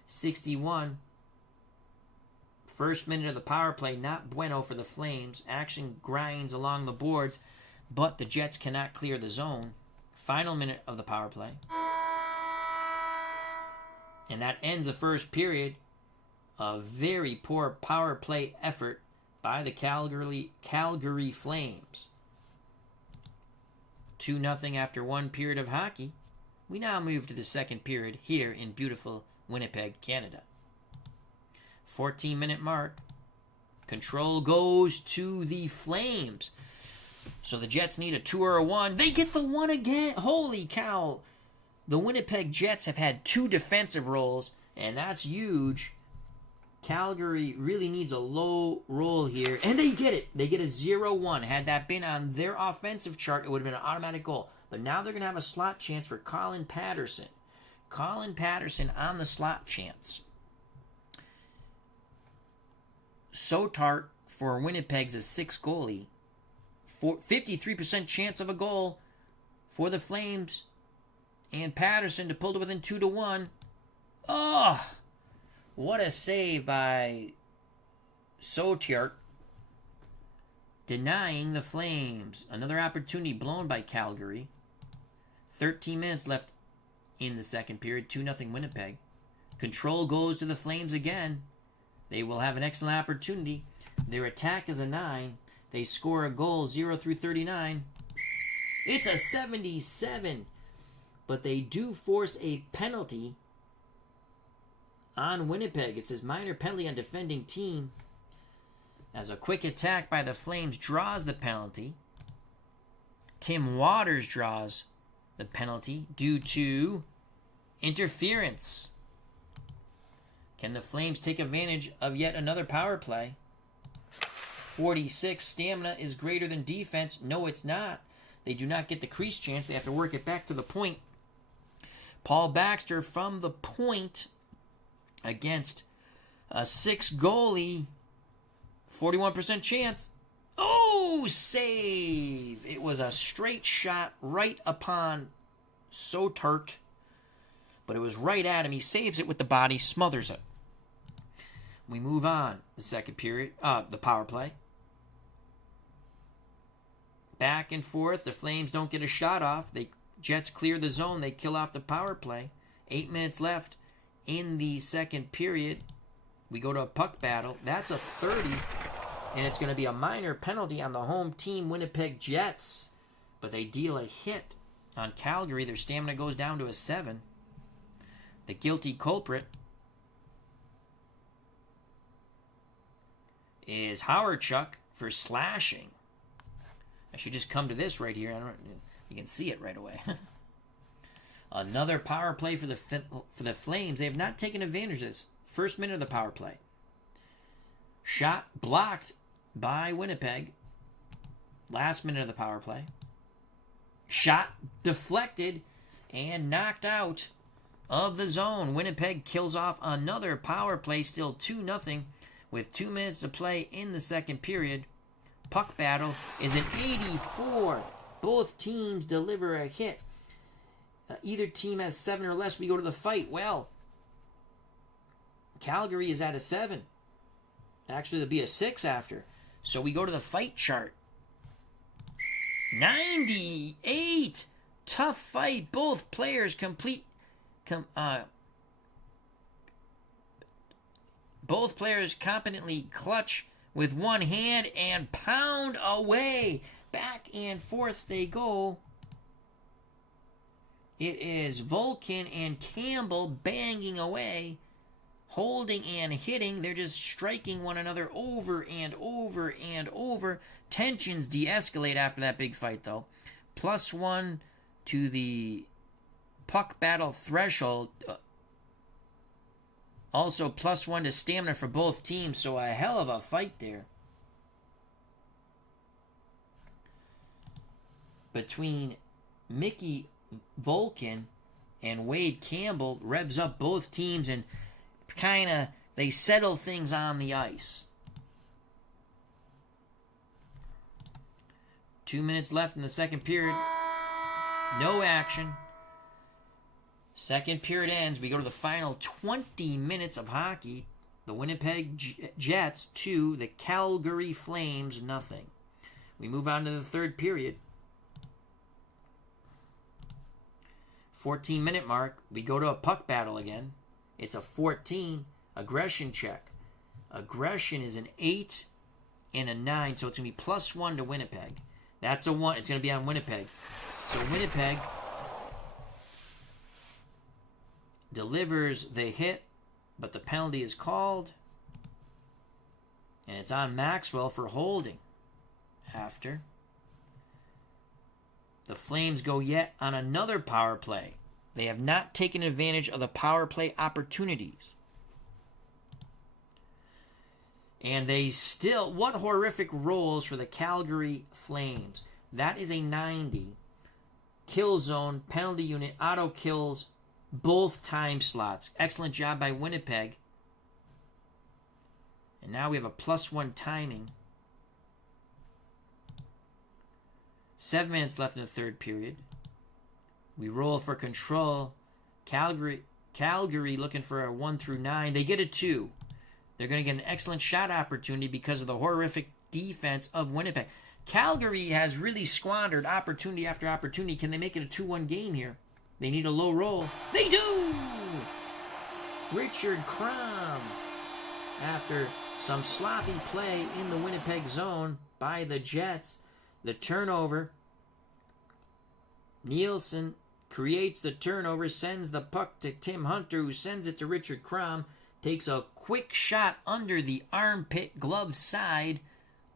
61. First minute of the power play, not bueno for the Flames. Action grinds along the boards, but the Jets cannot clear the zone. Final minute of the power play. And that ends the first period. A very poor power play effort by the Calgary Flames. 2-0 after 1 period of hockey. We now move to the second period here in beautiful Winnipeg, Canada. 14-minute mark. Control goes to the Flames. So the Jets need a 2 or a 1. They get the 1 again. Holy cow. The Winnipeg Jets have had 2 defensive rolls, and that's huge. Calgary really needs a low roll here, and they get it. They get a 0-1. Had that been on their offensive chart, it would have been an automatic goal. But now they're going to have a slot chance for Colin Patterson. Colin Patterson on the slot chance. Sotart for Winnipeg's a 6 goalie. 53% chance of a goal for the Flames. And Patterson to pull to within 2-1. Oh! What a save by Sotart. Denying the Flames. Another opportunity blown by Calgary. 13 minutes left in the second period. 2-0 Winnipeg. Control goes to the Flames again. They will have an excellent opportunity. Their attack is a 9. They score a goal 0-39. It's a 77. But they do force a penalty on Winnipeg. It says minor penalty on defending team. As a quick attack by the Flames draws the penalty. Tim Waters draws the penalty due to interference. Can the Flames take advantage of yet another power play? 46. Stamina is greater than defense. No, it's not. They do not get the crease chance. They have to work it back to the point. Paul Baxter from the point against a 6 goalie. 41% chance. Oh, save. It was a straight shot right upon Sotart. But it was right at him. He saves it with the body, smothers it. We move on. The second period, the power play. Back and forth. The Flames don't get a shot off. The Jets clear the zone. They kill off the power play. 8 minutes left in the second period. We go to a puck battle. That's a 30. And it's going to be a minor penalty on the home team, Winnipeg Jets. But they deal a hit on Calgary. Their stamina goes down to a 7. The guilty culprit is Howardchuk for slashing. I should just come to this right here. You can see it right away. Another power play for the Flames. They have not taken advantage of this. First minute of the power play. Shot blocked by Winnipeg. Last minute of the power play. Shot deflected and knocked out of the zone. Winnipeg kills off another power play. Still 2-0 with 2 minutes to play in the second period. Puck battle is an 84. Both teams deliver a hit. Either team has 7 or less. We go to the fight. Well, Calgary is at a 7. Actually, there'll be a 6 after. So we go to the fight chart. 98. Tough fight. Both players both players competently clutch with one hand and pound away. Back and forth they go. It is Vulcan and Campbell banging away, holding and hitting. They're just striking one another over and over and over. Tensions de-escalate after that big fight, though. +1 to the puck battle threshold. Also, +1 to stamina for both teams, so a hell of a fight there. Between Mickey Vulcan and Wade Campbell, revs up both teams and they settle things on the ice. 2 minutes left in the second period. No action. Second period ends. We go to the final 20 minutes of hockey. The Winnipeg Jets 2, the Calgary Flames 0. We move on to the third period. 14-minute mark. We go to a puck battle again. It's a 14 aggression check. Aggression is an 8 and a 9, so it's going to be +1 to Winnipeg. That's a 1. It's going to be on Winnipeg. So Winnipeg delivers the hit, but the penalty is called. And it's on Maxwell for holding. After the Flames go yet on another power play. They have not taken advantage of the power play opportunities. And they still, what horrific rolls for the Calgary Flames. That is a 90. Kill zone, penalty unit, auto kills, both time slots. Excellent job by Winnipeg. And now we have a +1 timing. 7 minutes left in the third period. We roll for control. Calgary looking for a 1 through 9. They get a 2. They're going to get an excellent shot opportunity because of the horrific defense of Winnipeg. Calgary has really squandered opportunity after opportunity. Can they make it a 2-1 game here? They need a low roll. They do! Richard Crom, after some sloppy play in the Winnipeg zone by the Jets, the turnover. Nielsen creates the turnover, sends the puck to Tim Hunter, who sends it to Richard Crom. Takes a quick shot under the armpit glove side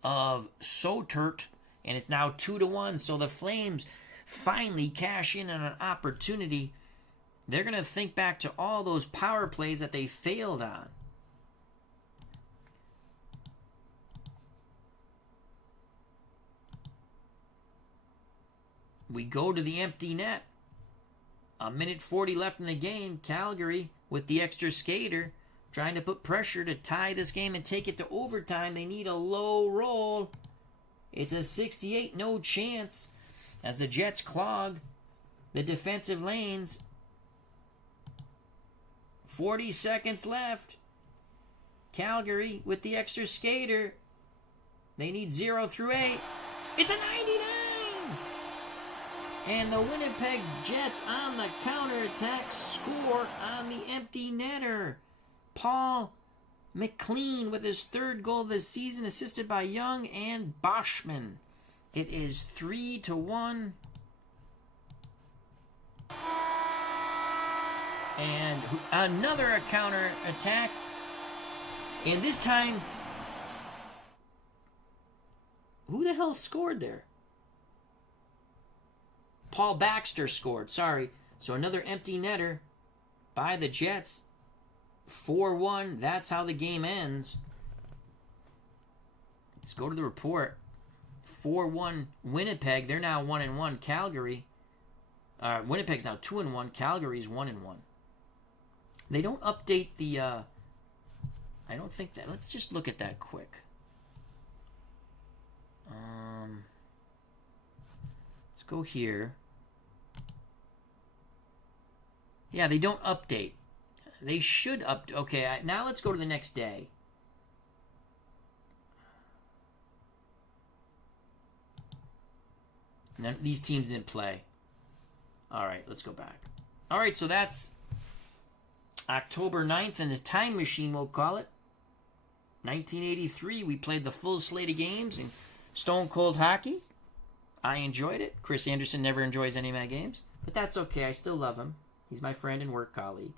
of Sotert, and it's now 2-1. So the Flames finally cash in on an opportunity. They're going to think back to all those power plays that they failed on. We go to the empty net. 1:40 left in the game. Calgary with the extra skater, trying to put pressure to tie this game and take it to overtime. They need a low roll. It's a 68, no chance, as the Jets clog the defensive lanes. 40 seconds left. Calgary with the extra skater. They need 0 through 8. It's a 99! And the Winnipeg Jets on the counterattack score on the empty netter. Paul McLean with his third goal this season, assisted by Young and Boschman. It is 3-1. And another counter attack. And this time, who the hell scored there? Paul Baxter scored, sorry. So another empty netter by the Jets. 4-1. That's how the game ends. Let's go to the report. 4-1 Winnipeg. They're now 1-1. Calgary. Winnipeg's now 2-1. Calgary's 1-1. They don't update the. I don't think that. Let's just look at that quick. Let's go here. Yeah, they don't update. They should okay, now let's go to the next day. None, these teams didn't play. All right, let's go back. All right, so that's October 9th, and the time machine, we'll call it. 1983, we played the full slate of games in Stone Cold Hockey. I enjoyed it. Chris Anderson never enjoys any of my games. But that's okay. I still love him. He's my friend and work colleague.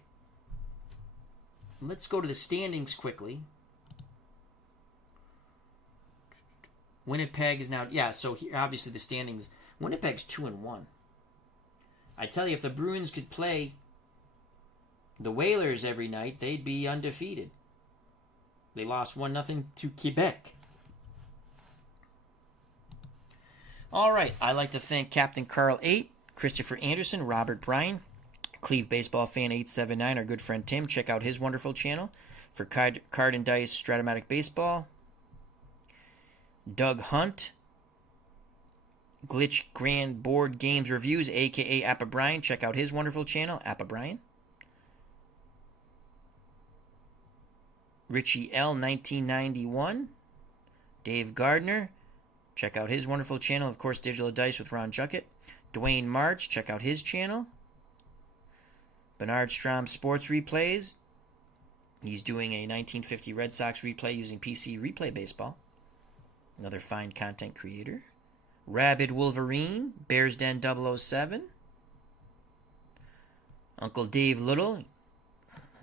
Let's go to the standings quickly. Winnipeg is now... Yeah, so here, obviously the standings... Winnipeg's 2-1. I tell you, if the Bruins could play the Whalers every night, they'd be undefeated. They lost 1-0 to Quebec. All right, I'd like to thank Captain Carl 8, Christopher Anderson, Robert Bryan, Cleve Baseball Fan 879, our good friend Tim. Check out his wonderful channel for Card and Dice Stratomatic Baseball. Doug Hunt, Glitch Grand Board Games Reviews, a.k.a. Appa Brian. Check out his wonderful channel, Appa Brian. Richie L. 1991. Dave Gardner. Check out his wonderful channel. Of course, Digital Dice with Ron Juckett. Dwayne March. Check out his channel. Bernard Strom Sports Replays. He's doing a 1950 Red Sox replay using PC Replay Baseball. Another fine content creator. Rabid Wolverine. Bears Den 007. Uncle Dave Little. I'm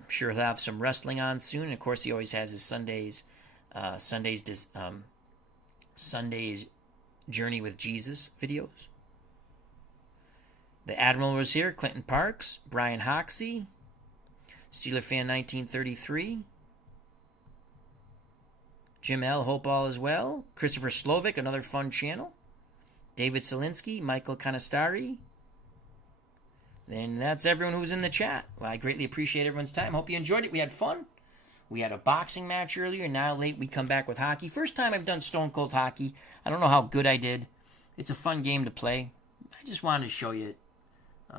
sure he'll have some wrestling on soon. And of course, he always has his Sundays Journey with Jesus videos. The Admiral was here. Clinton Parks. Brian Hoxie. Steeler Fan 1933. Jim L. Hope all is well. Christopher Slovic, another fun channel. David Selinsky. Michael Canastari. And that's everyone who's in the chat. Well, I greatly appreciate everyone's time. Hope you enjoyed it. We had fun. We had a boxing match earlier. Now late we come back with hockey. First time I've done Stone Cold Hockey. I don't know how good I did. It's a fun game to play. I just wanted to show you it.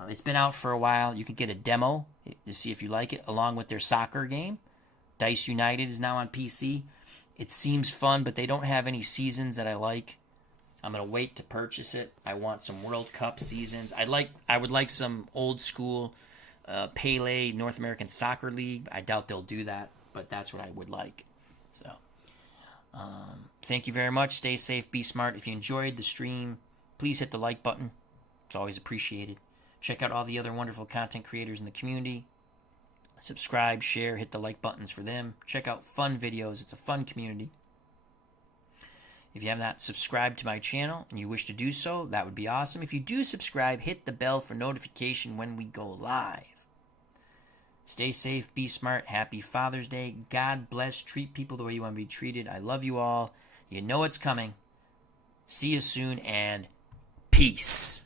It's been out for a while. You can get a demo to see if you like it, along with their soccer game. Dice United is now on PC. It seems fun, but they don't have any seasons that I like. I'm going to wait to purchase it. I want some World Cup seasons. I would like some old school Pele North American Soccer League. I doubt they'll do that, but that's what I would like. So, thank you very much. Stay safe. Be smart. If you enjoyed the stream, please hit the like button. It's always appreciated. Check out all the other wonderful content creators in the community. Subscribe, share, hit the like buttons for them. Check out fun videos. It's a fun community. If you have not subscribed to my channel and you wish to do so, that would be awesome. If you do subscribe, hit the bell for notification when we go live. Stay safe, be smart, happy Father's Day. God bless, treat people the way you want to be treated. I love you all. You know it's coming. See you soon, and peace.